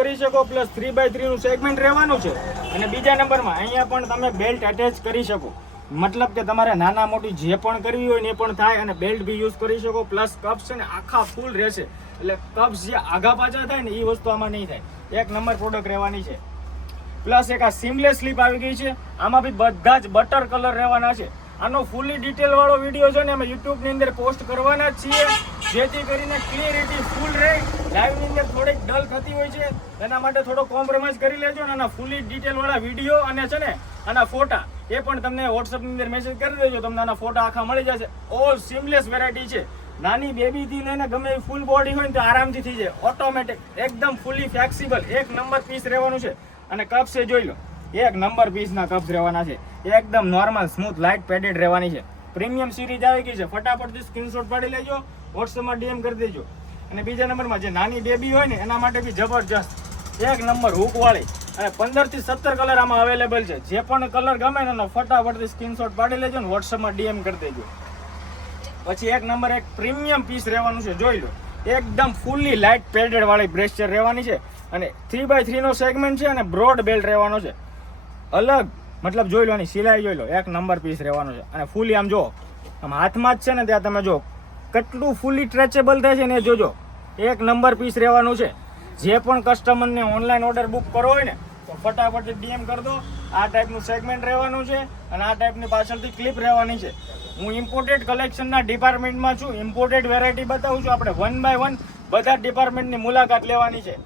કરી શકો, plus 3x3 નું સેગમેન્ટ રહેવાનું છે. અને બીજા નંબરમાં અહીંયા પણ તમે બેલ્ટ અટેચ કરી શકો, મતલબ કે તમારે નાના મોટી જે પણ કરવી હોય ને એ પણ થાય. અને બેલ્ટ બી યુઝ કરી શકો. પ્લસ કપ્સ છે ને આખા ફૂલ રહેશે, એટલે કપ્સ જે આગા પાછા થાય ને એ વસ્તુ આમાં નહીં થાય. એક નંબર પ્રોડક્ટ રહેવાની છે. પ્લસ એક આ સીમલેસ સ્લીપ આવી ગઈ છે. આમાં બી બધા જ બટર કલર રહેવાના છે. આનો ફૂલી ડિટેલ વાળો વિડીયો છે ને અમે યુટ્યુબ ની અંદર પોસ્ટ કરવાના જ છીએ, જેથી કરીને ક્લિયરિટી ફૂલ રહે. લાઈવ ની અંદર થોડીક ડલ થતી હોય છે, એના માટે થોડો કોમ્પ્રોમાઇઝ કરી લેજો. અને આના ફૂલી ડિટેલ વાળા વિડીયો અને છે ને આના ફોટા એ પણ તમને વોટ્સઅપ ની અંદર મેસેજ કરી દેજો, તમને આના ફોટા આખા મળી જશે. ઓલ સીમલેસ વેરાયટી છે. નાની બેબી થી લઈને ગમે એવી ફૂલ બોડી હોય ને તો આરામથી થઈ જાય, ઓટોમેટિક એકદમ ફૂલી ફ્લેક્સિબલ. એક નંબર પીસ રહેવાનું છે. અને કપ્સ એ જોઈ લો, એક નંબર પીસના કપ્સ રહેવાના છે. એકદમ નોર્મલ સ્મૂથ લાઇટ પેડેડ રહેવાની છે. પ્રીમિયમ સિરીઝ આવી ગઈ છે. ફટાફટથી સ્ક્રીનશોટ પાડી લેજો, વોટ્સઅપમાં ડીએમ કરી દેજો. અને બીજા નંબરમાં જે નાની બેબી હોય ને એના માટે બી જબરજસ્ત એક નંબર હૂક વાળી. અને 15 થી 17 કલર આમાં અવેલેબલ છે. જે પણ કલર ગમે ને ફટાફટથી સ્ક્રીનશોટ પાડી લેજો ને વોટ્સઅપમાં ડીએમ કરી દેજો. પછી એક નંબર એક પ્રીમિયમ પીસ રહેવાનું છે, જોઈ લો. એકદમ ફૂલી લાઇટ પેડેડ વાળી બ્રેસ્ચર રહેવાની છે. અને 3x3 નો સેગમેન્ટ છે અને બ્રોડ બેલ્ટ રહેવાનો છે. અલગ મતલબ જોઈ લો, ની સિલાઈ જોઈ લો, એક નંબર પીસ રહેવાનો છે. અને ફૂલી આમ જો, આમ હાથમાં જ છે ને ત્યાં તમે જો કેટલું ફૂલી સ્ટ્રેચેબલ થાય છે ને એ જોજો. એક નંબર પીસ રહેવાનું છે. જે પણ કસ્ટમરને ઓનલાઈન ઓર્ડર બુક કરવો હોય ને તો ફટાફટ ડીએમ કરી દો. આ ટાઈપનું સેગમેન્ટ રહેવાનું છે અને આ ટાઈપની પાછળથી ક્લિપ રહેવાની છે. હું ઇમ્પોર્ટેડ કલેક્શનના ડિપાર્ટમેન્ટમાં છું. ઇમ્પોર્ટેડ વેરાયટી બતાવું છું. આપણે 1 by 1 બધા ડિપાર્ટમેન્ટની મુલાકાત લેવાની છે.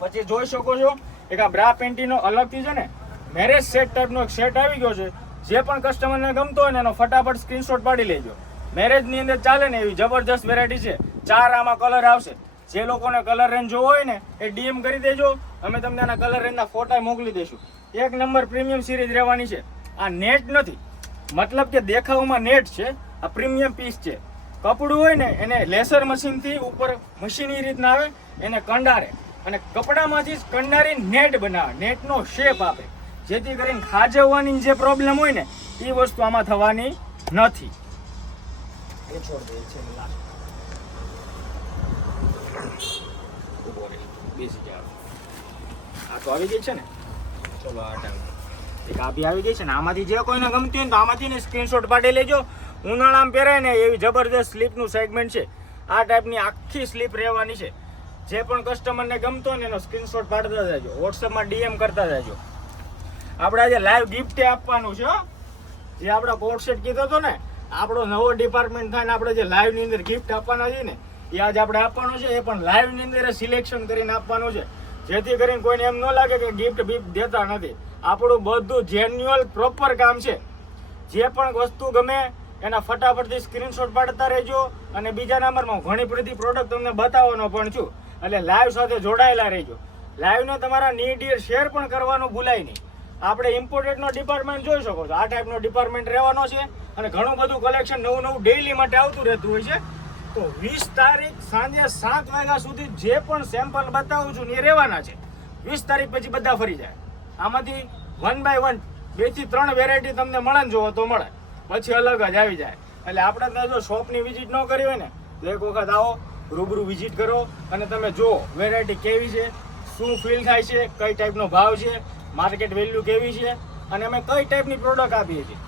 પછી જોઈ શકો છો એક આ બ્રા પેન્ટીનો અલગથી છે ને મેરેજ સેટ ટાઈપનો એક સેટ આવી ગયો છે. જે પણ કસ્ટમરને ગમતો હોય ને એનો ફટાફટ સ્ક્રીનશોટ પાડી લેજો. મેરેજની અંદર ચાલે ને એવી જબરજસ્ત વેરાયટી છે. 4 આમાં કલર આવશે. જે લોકોને કલર રેન્જ જોવો હોય ને એ ડીએમ કરી દેજો, અમે તમને આના કલર રેન્જના ફોટા મોકલી દઈશું. એક નંબર પ્રીમિયમ સિરીઝ રહેવાની છે. આ નેટ નથી, મતલબ કે દેખાવમાં નેટ છે. આ પ્રીમિયમ પીસ છે. કપડું હોય ને એને લેસર મશીનથી ઉપર મશીની રીતના આવે, એને કંડારે અને કપડામાંથી જ કંડારી નેટ બનાવે, નેટનો શેપ આપે, જેથી કરીને ખાજવવાની જે પ્રોબ્લેમ હોય ને એ વસ્તુ આમાં થવાની નથી. એ છોડ દે છે લાસ્ટ બેસી જાવ. આ તો આવી ગઈ છે ને, ચલો આ ટાઈમ એક આ બી આવી ગઈ છે ને. આમાંથી જે કોઈને ગમતી હોય તો આમાંથી ને સ્ક્રીનશોટ પાડી લેજો. ઉનાળામાં પહેરાય ને એવી જબરદસ્ત સ્લીપનું સેગમેન્ટ છે. આ ટાઈપની આખી સ્લીપ રહેવાની છે. જે પણ કસ્ટમરને ગમતો હોય ને એનો સ્ક્રીનશોટ પાડતા જાજો, વોટ્સઅપમાં ડીએમ કરતા જાજો. આપણે આજે લાઈવ ગિફ્ટ આપવાનું છે. જે આપણો કોડ સેટ કીધો હતો ને, આપણો નવો ડિપાર્ટમેન્ટ થાય ને આપણે જે લાઈવની અંદર ગિફ્ટ આપવાના છે ને એ આજે આપણે આપવાનું છે. એ પણ લાઈવની અંદર સિલેક્શન કરીને આપવાનું છે, જેથી કરીને કોઈને એમ ન લાગે કે ગિફ્ટ બિફ્ટ દેતા નથી. આપણું બધું જેન્યુઅલ પ્રોપર કામ છે. જે પણ વસ્તુ ગમે એના ફટાફટથી સ્ક્રીનશોટ પાડતા રહેજો. અને બીજા નંબરમાં ઘણી બધી પ્રોડક્ટ તમને બતાવવાનો પણ છું, એટલે લાઈવ સાથે જોડાયેલા રહેજો. લાઈવને તમારા નીડ શેર પણ કરવાનું ભૂલાય નહીં. આપણે ઇમ્પોર્ટેડનો ડિપાર્ટમેન્ટ જોઈ શકો છો. આ ટાઈપનો ડિપાર્ટમેન્ટ રહેવાનો છે. અને ઘણું બધું કલેક્શન નવું ડેઇલી માટે આવતું રહેતું હોય છે. તો 20 તારીખ સાંજે 7 વાગ્યા સુધી જે પણ સેમ્પલ બતાવું છું એ રહેવાના છે. 20 તારીખ પછી બધા ફરી જાય. આમાંથી 1 by 1 2 થી 3 વેરાયટી તમને મળે ને જોવો તો મળે, પછી અલગ જ આવી જાય. એટલે આપણે ત્યાં જો શોપની વિઝિટ ન કરી હોય ને તો એક વખત આવો, રૂબરૂ વિઝિટ કરો અને તમે જુઓ વેરાયટી કેવી છે, શું ફીલ થાય છે, કઈ ટાઈપનો ભાવ છે, માર્કેટ વેલ્યુ કેવી છે અને અમે કઈ ટાઈપની પ્રોડક્ટ આપીએ છીએ.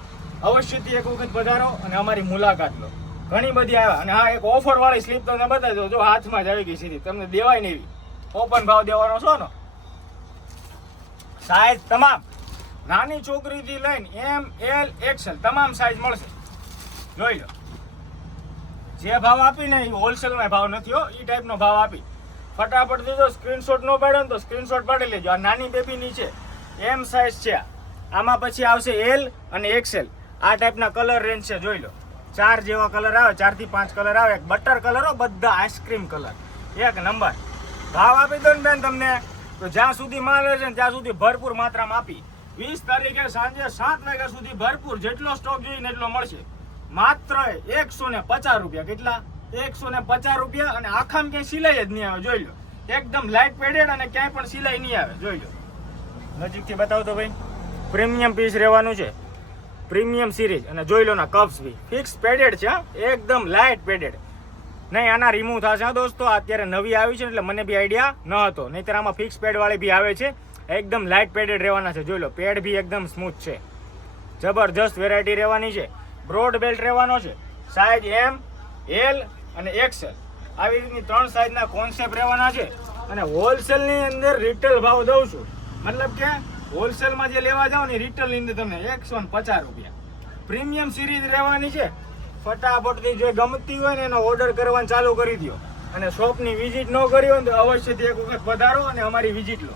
અવશ્યથી એક વખત પધારો અને અમારી મુલાકાત લો. ઘણી બધી આવ્યા. અને હા, એક ઓફર વાળી સ્લીપ તમને બતાવી દો. જો હાથમાં જ આવી ગઈ સીધી, તમને દેવાય નહીં એવી. ઓપન ભાવ દેવાનો છો ને. સાઈઝ તમામ નાની છોકરીથી લઈને એમ, એલ, એક્સેલ તમામ સાઈઝ મળશે. જોઈ લો. જે ભાવ આપીને એ હોલસેલમાં ભાવ નથી હો, એ ટાઈપનો ભાવ આપી. ફટાફટ દીધો. સ્ક્રીનશોટ ન પાડ્યો ને તો સ્ક્રીનશોટ પાડી લેજો. આ નાની બેબીની છે, એમ સાઈઝ છે. આમાં પછી આવશે એલ અને એક્સેલ. આ ટાઈપના કલર રેન્જ છે, જોઈ લો. 4 જેવા કલર આવે, 4 થી 5 કલર આવે. એક બટર કલર હો, બધા આઈસ્ક્રીમ કલર. એક નંબર ભાવ આપી દો ને બેન તમને, તો જ્યાં સુધી માલ રહે છે ને ત્યાં સુધી ભરપૂર માત્રામાં આપી. 20 તારીખે સાંજે 7 વાગ્યા સુધી ભરપૂર જેટલો સ્ટોક જોઈએ એટલો મળશે. માત્ર 150 રૂપિયા. કેટલા? 150 રૂપિયા. અને આખામાં ક્યાંય સિલાઈ જ નહીં આવે, જોઈ લો. એકદમ લાઇટ પેડેડ અને ક્યાંય પણ સિલાઈ નહીં આવે, જોઈ લો. નજીકથી બતાવો તો ભાઈ. પ્રીમિયમ પીસ રહેવાનું છે, પ્રીમિયમ સિરીઝ. અને જોઈ લો ના કપ્સ બી ફિક્સ પેડેડ છે, એકદમ લાઇટ પેડેડ. નહીં, આના રિમૂવ થશે હા દોસ્તો. અત્યારે નવી આવી છે એટલે મને બી આઈડિયા ન હતો. નહીંતર આમાં ફિક્સ પેડ વાળી બી આવે છે, એકદમ લાઇટ પેડેડ રહેવાના છે. જોઈ લો, પેડ બી એકદમ સ્મૂથ છે, જબરજસ્ત વેરાયટી રહેવાની છે. બ્રોડ બેલ્ટ રહેવાનો છે, સાઇઝ M, L અને XL આવી રીતની 3 સાઇઝના કોન્સેપ્ટ રહેવાના છે. અને હોલસેલની અંદર રિટેલ ભાવ દઉં છું, મતલબ કે હોલસેલમાં જે લેવા જાઓ ને રિટેલની અંદર તમને 150 રૂપિયા. પ્રીમિયમ સિરીઝ રહેવાની છે. ફટાફટથી જે ગમતી હોય ને એનો ઓર્ડર કરવાનું ચાલુ કરી દો. અને શોપની વિઝિટ ન કરી હોય તો અવશ્યથી એક વખત પધારો અને અમારી વિઝિટ લો.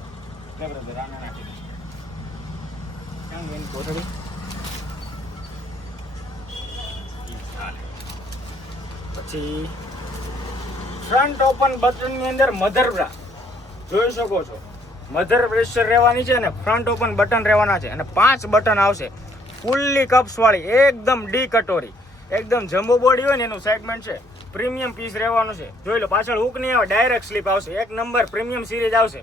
પછી ફ્રન્ટ ઓપન બટનની અંદર મધર જોઈ શકો છો, મધર પ્રેશર રહેવાની છે અને ફ્રન્ટ ઓપન બટન રહેવાના છે. અને 5 બટન આવશે, ફૂલ્લી કપ્સ વાળી, એકદમ ડી કટોરી, એકદમ જમ્બો બોડી હોય ને એનું સેગમેન્ટ છે. પ્રીમિયમ પીસ રહેવાનું છે. જોઈ લો, પાછળ હુક નહીં આવે, ડાયરેક્ટ સ્લીપ આવશે. 1 નંબર પ્રીમિયમ સિરીઝ આવશે.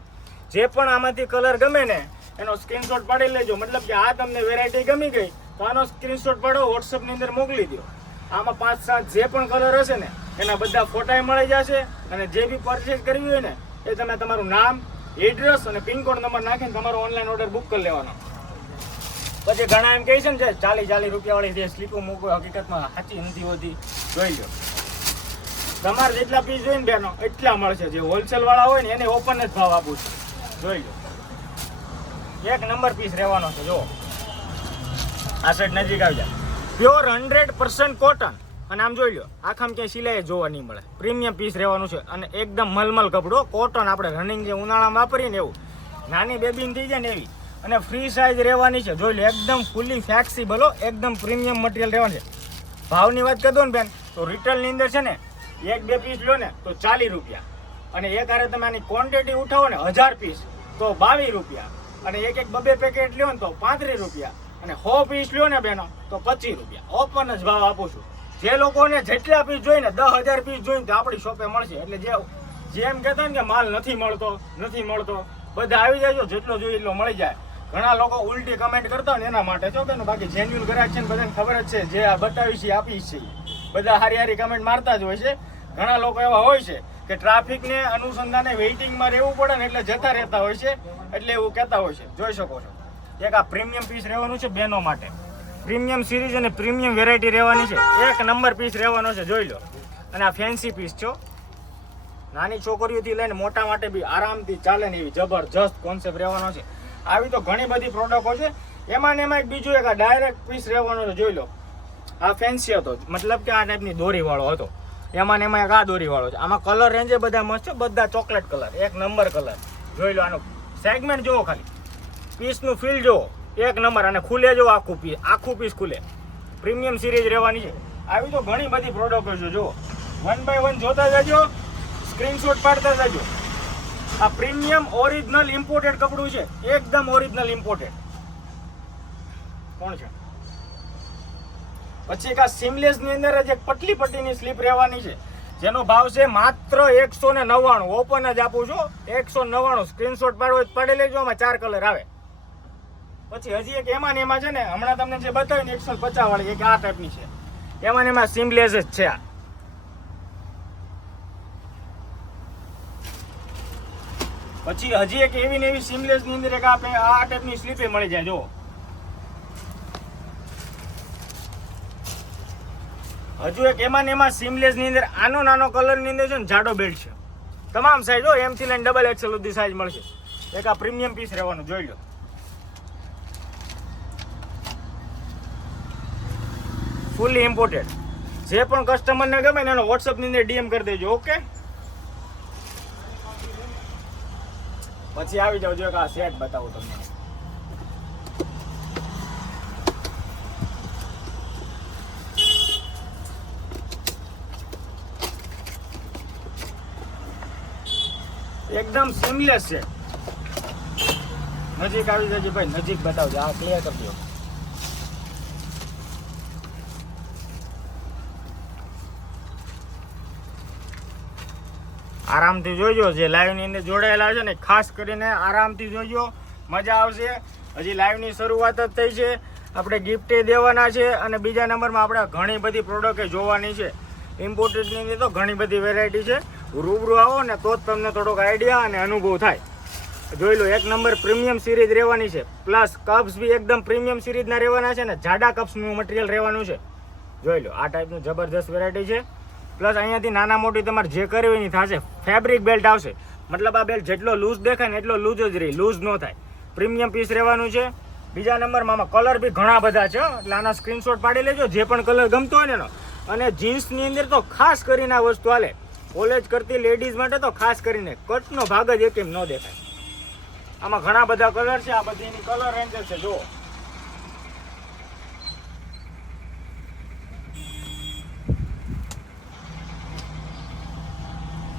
જે પણ આમાંથી કલર ગમે ને એનો સ્ક્રીનશોટ પાડી લેજો. મતલબ કે આ તમને વેરાયટી ગમી ગઈ તો આનો સ્ક્રીનશોટ પાડો, વોટ્સઅપની અંદર મોકલી દો. આમાં 5-7 જે પણ કલર હશે ને એના બધા ફોટા મળી જશે. અને જે બી પરચેસ કરવી હોય ને એ તમે તમારું નામ, એડ્રેસ અને પિનકોડ નંબર નાખીને તમારો ઓનલાઈન ઓર્ડર બુક કરી લેવાનો. પછી ઘણા એમ કહે છે ને 40 રૂપિયા વાળી જે સ્લીપો મૂકો, હકીકતમાં સાચી નથી હોતી. જોઈ લો, તમારે જેટલા પીસ જોઈને બેનો એટલા મળશે. જે હોલસેલ વાળા હોય ને એને ઓપન જ ભાવ આપું છું. જોઈ લો, 1 નંબર પીસ રહેવાનો છે. જો આ સાઈડ નજીક આવી જાય, પ્યોર 100% કોટન. અને આમ જોઈ લો, આખામાં ક્યાંય સિલાઈ જોવા નહીં મળે. પ્રીમિયમ પીસ રહેવાનું છે અને એકદમ મલમલ કપડો, કોટન. આપણે રનિંગ જે ઉનાળામાં વાપરીએ ને એવું, નાની બેબીને થઈ જાય ને એવી. અને ફ્રી સાઇઝ રહેવાની છે. જોઈ લો, એકદમ ફૂલી ફ્લેક્સિબલ, એકદમ પ્રીમિયમ મટીરિયલ રહેવાનું છે. ભાવની વાત કરી દો ને બેન, તો રિટેલની અંદર છે ને 1-2 પીસ લો ને તો 40 રૂપિયા. અને એક હારે તમે આની ક્વોન્ટિટી ઉઠાવો ને 1000 પીસ તો 22 રૂપિયા. અને 1-2 પેકેટ લ્યો ને તો 35 રૂપિયા. અને 100 પીસ લ્યો ને બેનો તો 25 રૂપિયા. ઓપન જ ભાવ આપું છું. જે લોકોને જેટલા પીસ જોઈને 10,000 પીસ જોઈને તો આપણી શોપે મળશે. એટલે જેમ કહેતા ને કે માલ નથી મળતો, બધા આવી જાય, જેટલો જોઈએ એટલો મળી જાય. ઘણા લોકો ઉલટી કમેન્ટ કરતા હોય ને એના માટે છો બેનો. બાકી જેન્યુઅલ ગ્રાહક છે ને બધાને ખબર જ છે, જે આ બતાવી છે આપી છે, બધા હારી કમેન્ટ મારતા જ હોય છે. ઘણા લોકો એવા હોય છે કે ટ્રાફિકને અનુસંધાને વેઇટિંગમાં રહેવું પડે ને એટલે જતા રહેતા હોય છે, એટલે એવું કહેતા હોય છે. જોઈ શકો છો, એક આ પ્રીમિયમ પીસ રહેવાનું છે બેનો માટે. પ્રીમિયમ સિરીઝ અને પ્રીમિયમ વેરાયટી રહેવાની છે. 1 નંબર પીસ રહેવાનો છે. જોઈ લો, અને આ ફેન્સી પીસ છો, નાની છોકરીઓથી લઈને મોટા માટે બી આરામથી ચાલે ને એવી જબરજસ્ત કોન્સેપ્ટ રહેવાનો છે. આવી તો ઘણી બધી પ્રોડક્ટો છે. એમાં ને એમાં બીજું એક આ ડાયરેક્ટ પીસ રહેવાનો છે. જોઈ લો, આ ફેન્સી હતો, મતલબ કે આ ટાઈપની દોરીવાળો હતો. એમાં ને એમાં એક આ દોરીવાળો છે. આમાં કલર રેન્જ બધા મસ્ત છે, બધા ચોકલેટ કલર, 1 નંબર કલર. જોઈ લો, આનો સેગમેન્ટ જુઓ, ખાલી પીસનું ફીલ જુઓ, 1 નંબર. અને ખુલે જો આખું પીસ ખુલે. પ્રીમિયમ સિરીઝ રહેવાની છે. આવી તો ઘણી બધી પ્રોડક્ટો છે. જુઓ, 1 બાય 1 જોતા જજો, સ્ક્રીનશોટ પાડતા જજો. આ પ્રીમિયમ ઓરિજિનલ ઇમ્પોર્ટેડ કપડું છે, એકદમ ઓરિજિનલ ઇમ્પોર્ટેડ. કોણ છે? પછી એક આ સીમલેસ ની અંદર જ એક પટલી પટ્ટીની સ્લીપ રહેવાની છે, જેનો ભાવ છે માત્ર 199. ઓપન જ આપું છું, 199. સ્ક્રીનશોટ પાડવો પાડી લેજો. આમાં 4 કલર આવે. પછી હજી એક એમાં ને એમાં છે ને, હમણાં તમને જે બતાવી ને 150 વાળી એક આ ટાઈપની છે. એમાં ને એમાં સીમલેસ જ છે. પછી હજી એક એવી ને એવી સીમલેસ ની અંદર એક આ ટાઈપની સ્લીપે મળી જાય. જો હજુ એક એમાં ને એમાં સીમલેસ ની અંદર આનો નાનો કલર ની અંદર છે ને જાડો બેલ્ટ છે. તમામ સાઈઝ હો, M થી લઈને XXL સુધી સાઈઝ મળશે. એક આ પ્રીમિયમ પીસ રહેવાનું. જોઈ લો, ફૂલી ઇમ્પોર્ટેડ. જે પણ કસ્ટમરને ગમે ને એનો વોટ્સઅપ ની અંદર DM કરી દેજો. ઓકે, પછી આવી જાવ. જો એક આ સેટ બતાવું તમને. એકદમ સીમલેસ છે. નજીક આવી જજો ભાઈ, નજીક બતાવજો. આ ક્લિયર કરી દો. આરામથી જોઈજો. જે લાઈવ ની અંદર જોડાયેલા છે ને ખાસ કરીને આરામથી જોઈજો, મજા આવશે. હજી લાઈવ ની શરૂઆત જ થઈ છે. આપણે ગિફ્ટ દેવાના છે અને બીજા નંબરમાં આપણે ઘણી બધી પ્રોડક્ટ જોવાની છે. ઇમ્પોર્ટેડની અંદર તો ઘણી બધી વેરાયટી છે. રૂબરૂ આવો ને તો જ તમને થોડોક આઈડિયા અને અનુભવ થાય. જોઈ લો, એક નંબર પ્રીમિયમ સિરીઝ રહેવાની છે. પ્લસ કપ્સ બી એકદમ પ્રીમિયમ સિરીઝના રહેવાના છે ને જાડા કપ્સનું મટીરિયલ રહેવાનું છે. જોઈ લો, આ ટાઈપનું જબરદસ્ત વેરાયટી છે. પ્લસ અહીંયાથી નાના મોટી તમારે જે કરવી એની થશે. ફેબ્રિક બેલ્ટ આવશે, મતલબ આ બેલ્ટ જેટલો લૂઝ દેખાય ને એટલો લૂઝ જ રહી, લૂઝ ન થાય. પ્રીમિયમ પીસ રહેવાનું છે. બીજા નંબરમાં આમાં કલર બી ઘણા બધા છે, એટલે આના સ્ક્રીનશોટ પાડી લેજો જે પણ કલર ગમતો હોય ને એનો. અને જીન્સની અંદર તો ખાસ કરીને આ વસ્તુ હાલે, કોલેજ કરતી લેડીઝ માટે તો ખાસ કરીને કટનો ભાગ જ એકેમ ન દેખાય. આમાં ઘણા બધા કલર છે, આ બધી એની કલર રેન્જ છે. જુઓ,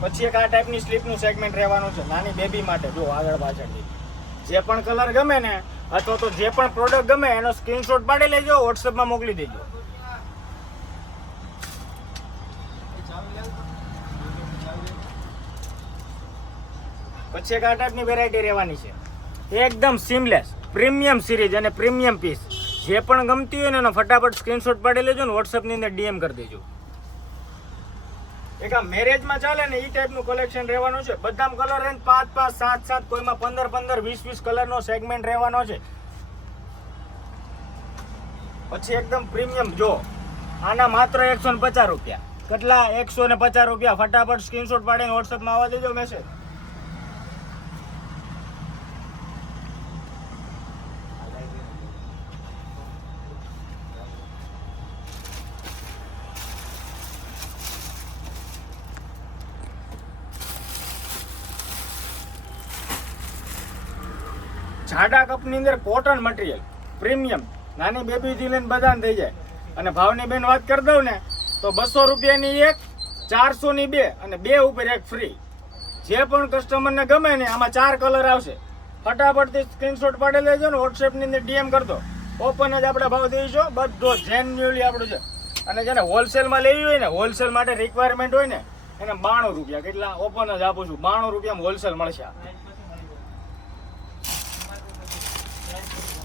પછી એક આ ટાઈપની સ્લીપનું સેગમેન્ટ રહેવાનું છે નાની બેબી માટે. જો આગળ પાછળથી જે પણ કલર ગમે ને અથવા તો જે પણ પ્રોડક્ટ ગમે એનો સ્ક્રીનશોટ પાડી લેજો, વોટ્સએપમાં મોકલી દેજો. પછી એક આ ટાઈપની વેરાયટી રહેવાની છે, એકદમ સીમલેસ પ્રીમિયમ સિરીઝ અને પ્રીમિયમ પીસ. જે પણ ગમતી હોય ને એનો ફટાફટ સ્ક્રીનશોટ પાડી લેજો ને વોટ્સએપની અંદર ડીએમ કરી દેજો. એક આ મેરેજમાં ચાલે ને એ ટાઈપનું કલેક્શન રહેવાનું છે. બધામાં કલર રેન્જ 5, 5, 7, 7, કોઈમાં 15, 15, 20, 20 કલરનો સેગમેન્ટ રહેવાનો છે. પછી એકદમ પ્રીમિયમ, જો આના માત્ર 150 રૂપિયા. કેટલા? 150 રૂપિયા. ફટાફટ સ્ક્રીનશોટ પાડીને વોટ્સએપમાં આવવા દેજો મેસેજ. જાડા કપની અંદર કોટન મટીરિયલ પ્રીમિયમ, નાની બેબીથી લઈને બધાને થઈ જાય. અને ભાવની બેન વાત કરી દઉં ને તો 200 રૂપિયાની એક, 400 ની 2 અને 2 ઉપર 1 ફ્રી. જે પણ કસ્ટમરને ગમે ને આમાં 4 કલર આવશે. ફટાફટથી સ્ક્રીનશોટ પાડી લેજો ને વોટ્સએપની અંદર ડીએમ કરતો. ઓપન જ આપણે ભાવ દઈશું, બધો જેન્યુઅલી આપણું છે. અને જેને હોલસેલમાં લેવી હોય ને, હોલસેલ માટે રિક્વાયરમેન્ટ હોય ને એને 92 રૂપિયા, કેટલા ઓપન જ આપું છું, 92 રૂપિયામાં હોલસેલ મળશે.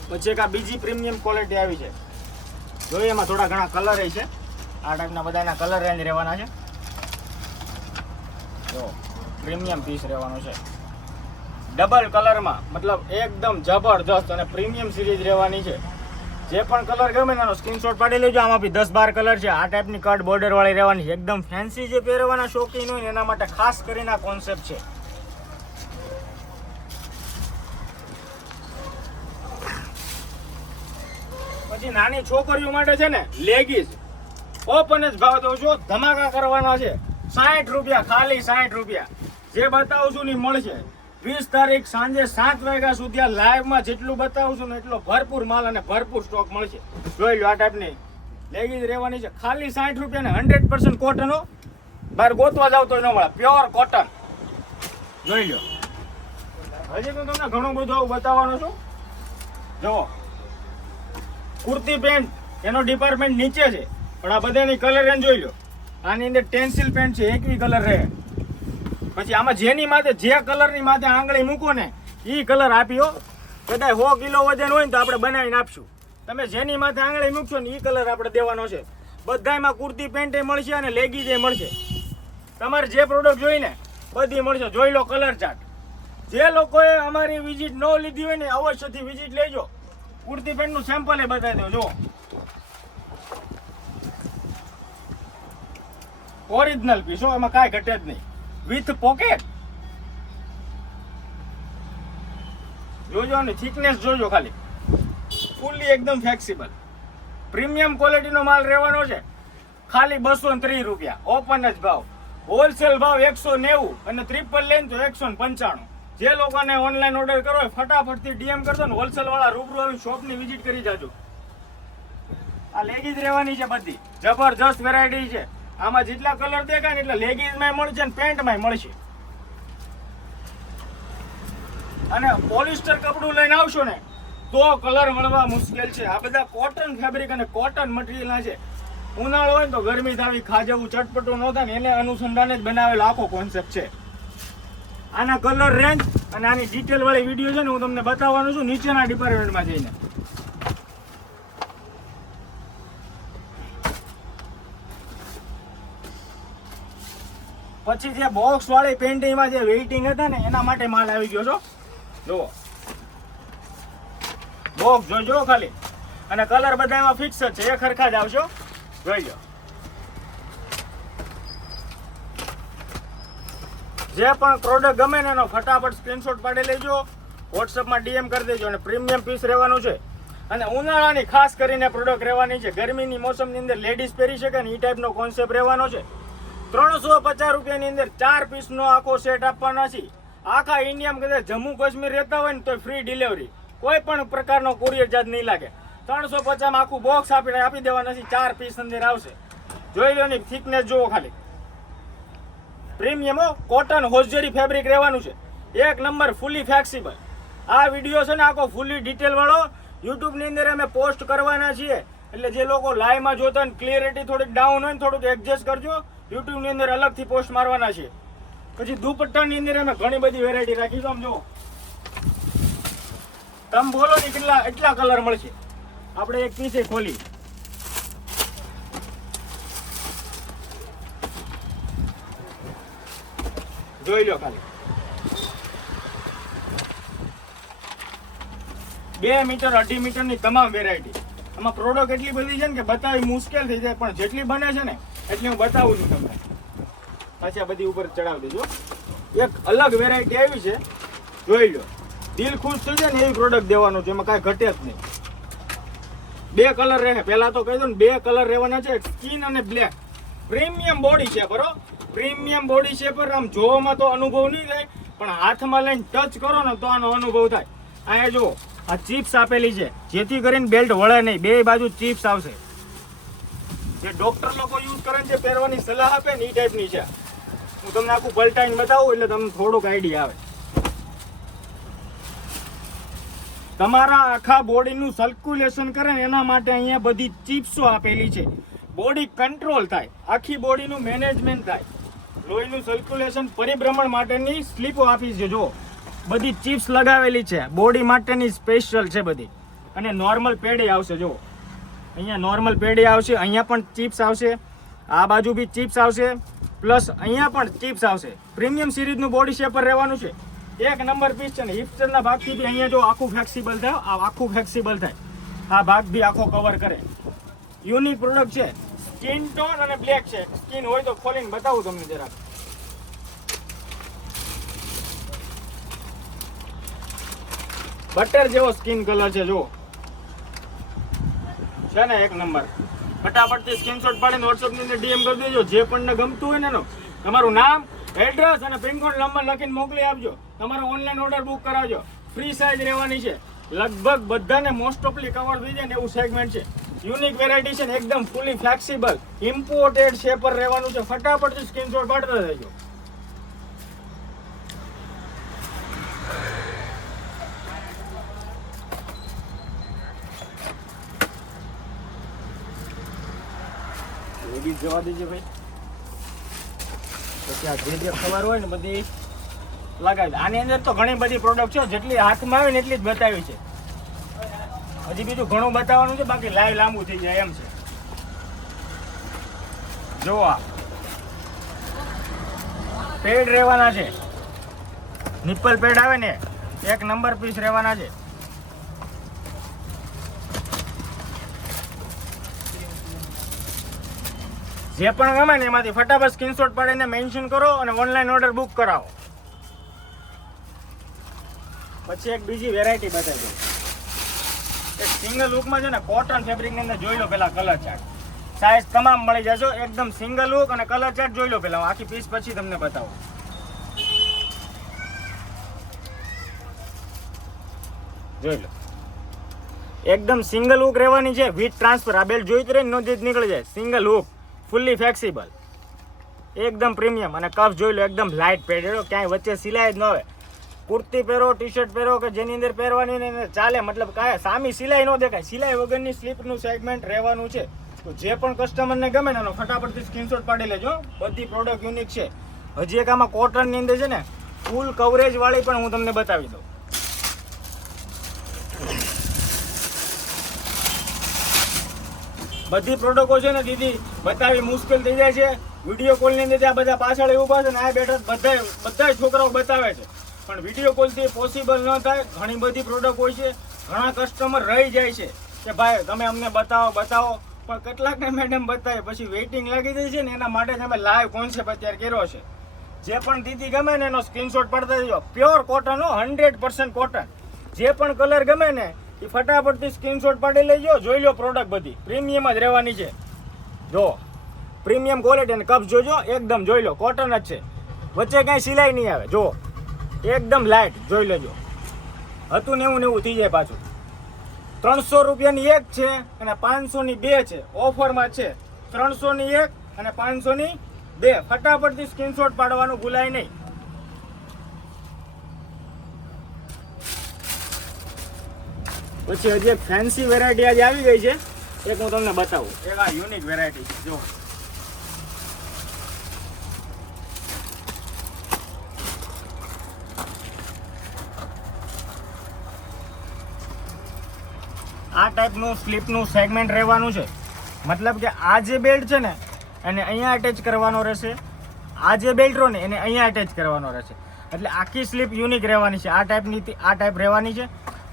પછી એક આ બીજી પ્રીમિયમ ક્વોલિટી આવી છે. જોઈએ એમાં થોડા ઘણા કલર છે. આ ટાઈપના બધાના કલર રેન્જ રહેવાના છે. જો પ્રીમિયમ પીસ રહેવાનો છે, ડબલ કલરમાં, મતલબ એકદમ જબરજસ્ત અને પ્રીમિયમ સિરીઝ રહેવાની છે. જે પણ કલર ગમે એનો સ્ક્રીનશોટ પાડી લેજો. આમાં બી 10-12 કલર છે. આ ટાઈપની કટ બોર્ડર વાળી રહેવાની છે. એકદમ ફેન્સી જે પહેરવાના શોખીન હોય એના માટે ખાસ કરીને આ કોન્સેપ્ટ છે. પછી નાની છોકરીઓ માટે છે ને લેગીસ, ઓપન જ ભાવ દઉં છું, ધમાકા કરવાના છે. 60 રૂપિયા, ખાલી 60 રૂપિયા. જે બતાવું છું ને મળશે. 20 તારીખ સાંજે 7 વાગ્યા સુધી લાઈવમાં જેટલું બતાવું છું ને એટલો ભરપૂર માલ અને ભરપૂર સ્ટોક મળશે. જોઈ લો, આ ટાઈપની લેગીસ રહેવાની છે, ખાલી 60 રૂપિયા ને 100% કોટન. બહાર ગોતવા જાવ તો ન મળે, પ્યોર કોટન. જોઈ લો, હજી તો તમને ઘણું બધું આવું બતાવવાનું છું. જુઓ, કુર્તી પેન્ટ એનો ડિપાર્ટમેન્ટ નીચે છે, પણ આ બધાની કલર રેન્જ જોઈ લો. આની અંદર ટેન્સિલ પેન્ટ છે, એકવી કલર રહે. પછી આમાં જેની માથે જે કલરની માથે આંગળી મૂકો ને એ કલર આપ્યો. કદાચ 100 કિલો વજન હોય ને તો આપણે બનાવીને આપશું. તમે જેની માથે આંગળી મૂકશો ને એ કલર આપણે દેવાનો છે. બધામાં કુર્તી પેન્ટ મળશે અને લેગીઝ મળશે. તમારે જે પ્રોડક્ટ જોઈને બધી મળશે. જોઈ લો કલર ચાર્ટ. જે લોકોએ અમારી વિઝિટ ન લીધી હોય ને અવશ્યથી વિઝિટ લેજો. કુર્તી પેન્ટનું સેમ્પલ એ બતાવી દો. જો ઓરિજિનલ પીસ હો, એમાં કાંઈ ઘટે જ નહીં. વિથ પોકેટ જોજો ને થિકનેસ જોજો ખાલી. ફૂલ્લી એકદમ ફ્લેક્સિબલ પ્રીમિયમ ક્વોલિટીનો માલ રહેવાનો છે. ખાલી 230 રૂપિયા ઓપન જ ભાવ. હોલસેલ ભાવ 190 અને ટ્રિપલ લેન તો 195. જે લોકોને ઓનલાઈન ઓર્ડર કરો હોય ફટાફટથી ડીએમ કરજો ને હોલસેલ વાળા રૂબરૂ આવી શોપની વિઝિટ કરી જાજો. આ લેગીઝ રહેવાની છે, બધી જબરજસ્ત વેરાયટી છે. આમાં જેટલા કલર દેખાય ને એટલા લેગીઝમાં મળશે ને પેન્ટમાં મળશે. અને પોલિસ્ટર કપડું લઈને આવશો ને તો કલર મળવા મુશ્કેલ છે. આ બધા કોટન ફેબ્રિક અને કોટન મટીરિયલના છે. ઉનાળો હોય ને તો ગરમી થાવી, ખાજવું ચટપટું ન થાય ને એને અનુસંધાને જ બનાવેલો આખો કોન્સેપ્ટ છે. આના કલર રેન્જ અને આની ડિટેલ વાળી વિડીયો છે ને હું તમને બતાવવાનું છું નીચેના ડિપાર્ટમેન્ટમાં જઈને. પછી જે બોક્સ વાળી પેન્ટિંગમાં જે વેઇટિંગ હતા ને એના માટે માલ આવી ગયો છો. જુઓ બોક્સ જોજો ખાલી, અને કલર બધા એમાં ફિક્સ જ છે, એક સરખા જ આવશો. જોઈ લો, જે પણ પ્રોડક્ટ ગમે ને એનો ફટાફટ સ્ક્રીનશોટ પાડી લેજો, વોટ્સઅપમાં DM કરી દેજો. અને પ્રીમિયમ પીસ રહેવાનું છે, અને ઉનાળાની ખાસ કરીને પ્રોડક્ટ રહેવાની છે. ગરમીની મોસમની અંદર લેડીઝ પહેરી શકે ને એ ટાઈપનો કોન્સેપ્ટ રહેવાનો છે. 350 રૂપિયાની અંદર 4 પીસનો આખો સેટ આપવાના છે. આખા ઇન્ડિયામાં કદાચ જમ્મુ કાશ્મીર રહેતા હોય ને તો ફ્રી ડિલિવરી, કોઈ પણ પ્રકારનો કુરિયર ચાર્જ નહીં લાગે. 350માં આખું બોક્સ આપી દેવાના છે. 4 પીસ અંદર આવશે. જોઈ લો ની થિકનેસ જુઓ ખાલી. પ્રીમિયમ કોટન હોઝરી ફેબ્રિક રહેવાનું છે, એક નંબર, ફૂલી ફ્લેક્સિબલ. આ વિડીયો છે ને આખો ફૂલી ડિટેલ વાળો યુટ્યુબની અંદર અમે પોસ્ટ કરવાના છીએ, એટલે જે લોકો લાઈવમાં જોતા હોય ક્લિયરિટી થોડીક ડાઉન હોય ને થોડુંક એડજસ્ટ કરજો. યુટ્યુબની અંદર અલગથી પોસ્ટ મારવાના છે. પછી દુપટ્ટાની અંદર અમે ઘણી બધી વેરાયટી રાખીશું. આમ જુઓ, તમે બોલો ને એટલા કલર મળશે. આપણે એક પીસે ખોલી જોઈ લો ખાલી. 2 મીટર 2.5 મીટરની તમામ વેરાયટી. આમાં પ્રોડક્ટ એટલી બધી છે ને કે બતાવી મુશ્કેલ થઈ જાય, પણ જેટલી બને છે ને એટલી હું બતાવું છું તમને. પાછી આ બધી ઉપર ચડાવી દેજો. એક અલગ વેરાયટી આવી છે, જોઈ લો. દિલ ખુશ થઈ જાય ને એવી પ્રોડક્ટ દેવાનું છે, એમાં કાંઈ ઘટે જ નહીં. 2 કલર રહે, પહેલા તો કહી દઉં ને 2 કલર રહેવાના છે, સ્કિન અને બ્લેક. પ્રીમિયમ બોડી છે, બરો પ્રીમિયમ બોડી છે, પર આમ જોવામાં તો અનુભવ નહીં થાય, પણ હાથમાં લઈને ટચ કરો ને તો આનો અનુભવ થાય. અહીંયા જુઓ, આ ચિપ્સ આપેલી છે, જેથી કરીને બેલ્ટ વળે નહીં, 2 બાજુ ચિપ્સ આવશે. જે ડોક્ટર લોકો યુઝ કરે છે, પહેરવાની સલાહ આપે ને એ ટાઈપની છે. હું તમને આખું પલટાઈને બતાવું એટલે તમને થોડુંક આઈડિયા આવે. તમારા આખા બોડીનું સર્ક્યુલેશન કરે ને એના માટે અહીંયા બધી ચિપ્સો આપેલી છે. બોડી કંટ્રોલ થાય, આખી બોડીનું મેનેજમેન્ટ થાય, લોહીનું સર્ક્યુલેશન પરિભ્રમણ માટેની સ્લીપો આપી છે. જો બધી ચિપ્સ લગાવેલી છે, બોડી માટેની સ્પેશિયલ છે બધી. અને નોર્મલ પેડે આવશે. જો અહીંયા નોર્મલ પેડે આવશે, અહીંયા પણ ચિપ્સ આવશે, આ બાજુ બી ચિપ્સ આવશે, પ્લસ અહીંયા પણ ચિપ્સ આવશે. પ્રીમિયમ સિરીઝનું બોડી શેપર રહેવાનું છે, એક નંબર પીસ છે. ને હિપ્સ્ટરના ભાગથી બી અહીંયા જો આખું ફ્લેક્સિબલ થાય, આ આખું ફ્લેક્સિબલ થાય, આ ભાગ બી આખો કવર કરે. યુનિક પ્રોડક્ટ છે, સ્કિન ટોન અને બ્લેક છે. સ્કિન હોય તો ખોલીને બતાવું તમને જરાક. બટર જેવો સ્કિન કલર છે, જો છે ને એક નંબર. ફટાફટથી સ્ક્રીનશોટ પાડીને વોટ્સઅપની અંદર DM કરી દેજો. જે પણ ગમતું હોય ને એનો તમારું નામ, એડ્રેસ અને પિનકોડ નંબર લખીને મોકલી આપજો. તમારો ઓનલાઈન ઓર્ડર બુક કરાવજો. ફ્રી સાઇઝ રહેવાની છે. લગભગ બધાને મોસ્ટ ઓફલી કવર થઈ જાય ને એવું સેગમેન્ટ છે. યુનિક વેરાયટી છે ને એકદમ ફૂલી ફ્લેક્સિબલ ઇમ્પોર્ટેડ શેપર રહેવાનું છે. ફટાફટથી સ્ક્રીનશોટ પાડતા રહેજો. લેડીઝ જવા દેજો ભાઈ. પછી આ જે ખબર હોય ને બધી લગાવી. આની અંદર તો ઘણી બધી પ્રોડક્ટ છે, જેટલી હાથમાં આવે ને એટલી જ બતાવી છે. હજી બીજું ઘણું બતાવવાનું છે, બાકી લાઈવ લાંબુ થઈ જાય એમ છે. જો આ પેડ રહેવાના છે, નિપ્પલ પેડ આવે ને એક નંબર પીસ રહેવાના છે. જે પણ ગમે ને એમાંથી ફટાફટ સ્ક્રીનશોટ પાડીને મેન્શન કરો અને ઓનલાઈન ઓર્ડર બુક કરાવો. પછી એક બીજી વેરાયટી બતાવી દઉં. એક સિંગલ લુકમાં છે ને કોટન ફેબ્રિકની અંદર જોઈ લો પેલા કલર ચાર્ટ. સાઈઝ તમામ મળી જશો. એકદમ સિંગલ લુક અને કલર ચાર્ટ જોઈ લો પેલા. હું આખી પીસ પછી તમને બતાવું. જોઈ લો, એકદમ સિંગલ લુક રહેવાની છે. With transfer. આ બેલ્ટ જોઈતું રહે નો જ નીકળી જાય. સિંગલ લુક, ફુલ્લી ફ્લેક્સિબલ, એકદમ પ્રીમિયમ. અને કફ જોઈ લો, એકદમ લાઇટ પેડેડો, ક્યાંય વચ્ચે સિલાઈ જ ન હોય. કુર્તી પહેરો, ટી શર્ટ પહેરો કે જેની અંદર પહેરવાની ને ચાલે, મતલબ કાંઈ સામી સિલાઈ ન દેખાય. સિલાઈ વગરની સ્લીપનું સેગમેન્ટ રહેવાનું છે. તો જે પણ કસ્ટમરને ગમે ને એનો ફટાફટથી સ્ક્રીનશોટ પાડી લેજો. બધી પ્રોડક્ટ યુનિક છે. હજી એક આમાં કોટનની અંદર છે ને ફૂલ કવરેજ વાળી પણ હું તમને બતાવી દઉં. બધી પ્રોડક્ટો છે ને દીદી બતાવી મુશ્કેલ થઈ જાય છે. વિડીયો કોલની અંદર ત્યાં બધા પાછળ ઊભા છે ને આ બેઠા બધા છોકરાઓ બતાવે છે, પણ વિડીયો કોલથી પોસિબલ ન થાય. ઘણી બધી પ્રોડક્ટ હોય છે, ઘણા કસ્ટમર રહી જાય છે કે ભાઈ તમે અમને બતાવો, પણ કેટલાકને મેડમ બતાવે પછી વેઇટિંગ લાગી જાય છે ને, એના માટે જ અમે લાઈવ કોન્સેપ્ટ અત્યારે કર્યો છે. જે પણ દીદી ગમે ને એનો સ્ક્રીનશોટ પડતા જજો. Pure cotton, 100% cotton. જે પણ કલર ગમે ને એ ફટાફટથી સ્ક્રીનશોટ પાડી લેજો. જોઈ લો પ્રોડક્ટ બધી પ્રીમિયમ જ રહેવાની છે. જો પ્રીમિયમ ક્વોલિટી અને કપ્સ જોજો, એકદમ જોઈ લો કોટન જ છે, વચ્ચે કાંઈ સિલાઈ નહીં આવે. જો એકદમ લાઇટ, જોઈ લેજો. હતું 90 થઈ જાય પાછું. 300 રૂપિયાની એક છે અને 500ની બે છે, ઓફરમાં છે. 300ની એક અને 500ની બે. ફટાફટથી સ્ક્રીનશોટ પાડવાનું ભૂલાય નહીં. પછી હજી એક ફેન્સી વેરાયટી આજે આવી ગઈ છે, એક હું તમને બતાવું. એક આ યુનિક વેરાયટી છે. જો આ ટાઈપનું સ્લીપનું સેગમેન્ટ રહેવાનું છે. મતલબ કે આ જે બેલ્ટ છે ને એને અહીંયા અટેચ કરવાનો રહેશે, આ જે બેલ્ટ રહો ને એને અહીંયા અટેચ કરવાનો રહેશે. એટલે આખી સ્લીપ યુનિક રહેવાની છે. આ ટાઈપ રહેવાની છે.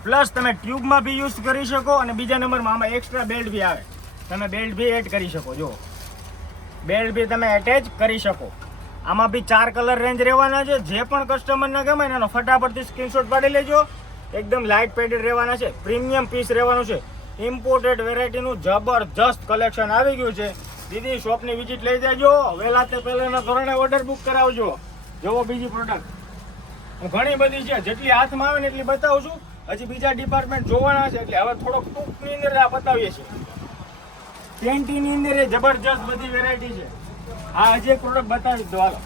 પ્લસ તમે ટ્યુબમાં બી યુઝ કરી શકો અને બીજા નંબરમાં આમાં એક્સ્ટ્રા બેલ્ટ બી આવે, તમે બેલ્ટ બી એડ કરી શકો. જો બેલ્ટ બી તમે એટેચ કરી શકો. આમાં બી 4 કલર રેન્જ રહેવાના છે. જે પણ કસ્ટમરને ગમે ને એનો ફટાફટથી સ્ક્રીનશોટ પાડી લેજો. એકદમ લાઇટ પેડેડ રહેવાના છે, પ્રીમિયમ પીસ રહેવાનું છે. ઇમ્પોર્ટેડ વેરાયટીનું જબરજસ્ત કલેક્શન આવી ગયું છે. દીદી શોપની વિઝિટ લઈ જાજો, વહેલા તે પહેલાના ધોરણે ઓર્ડર બુક કરાવજો. જોવો બીજી પ્રોડક્ટ ઘણી બધી છે, જેટલી હાથમાં આવે ને એટલી બતાવું છું. હજી બીજા ડિપાર્ટમેન્ટ જોવાના છે એટલે હવે થોડોક ટૂંકની અંદર આ બતાવીએ છીએ. પેન્ટીની અંદર એ જબરજસ્ત બધી વેરાયટી છે. આ હજી એક પ્રોડક્ટ બતાવી દો હાલો.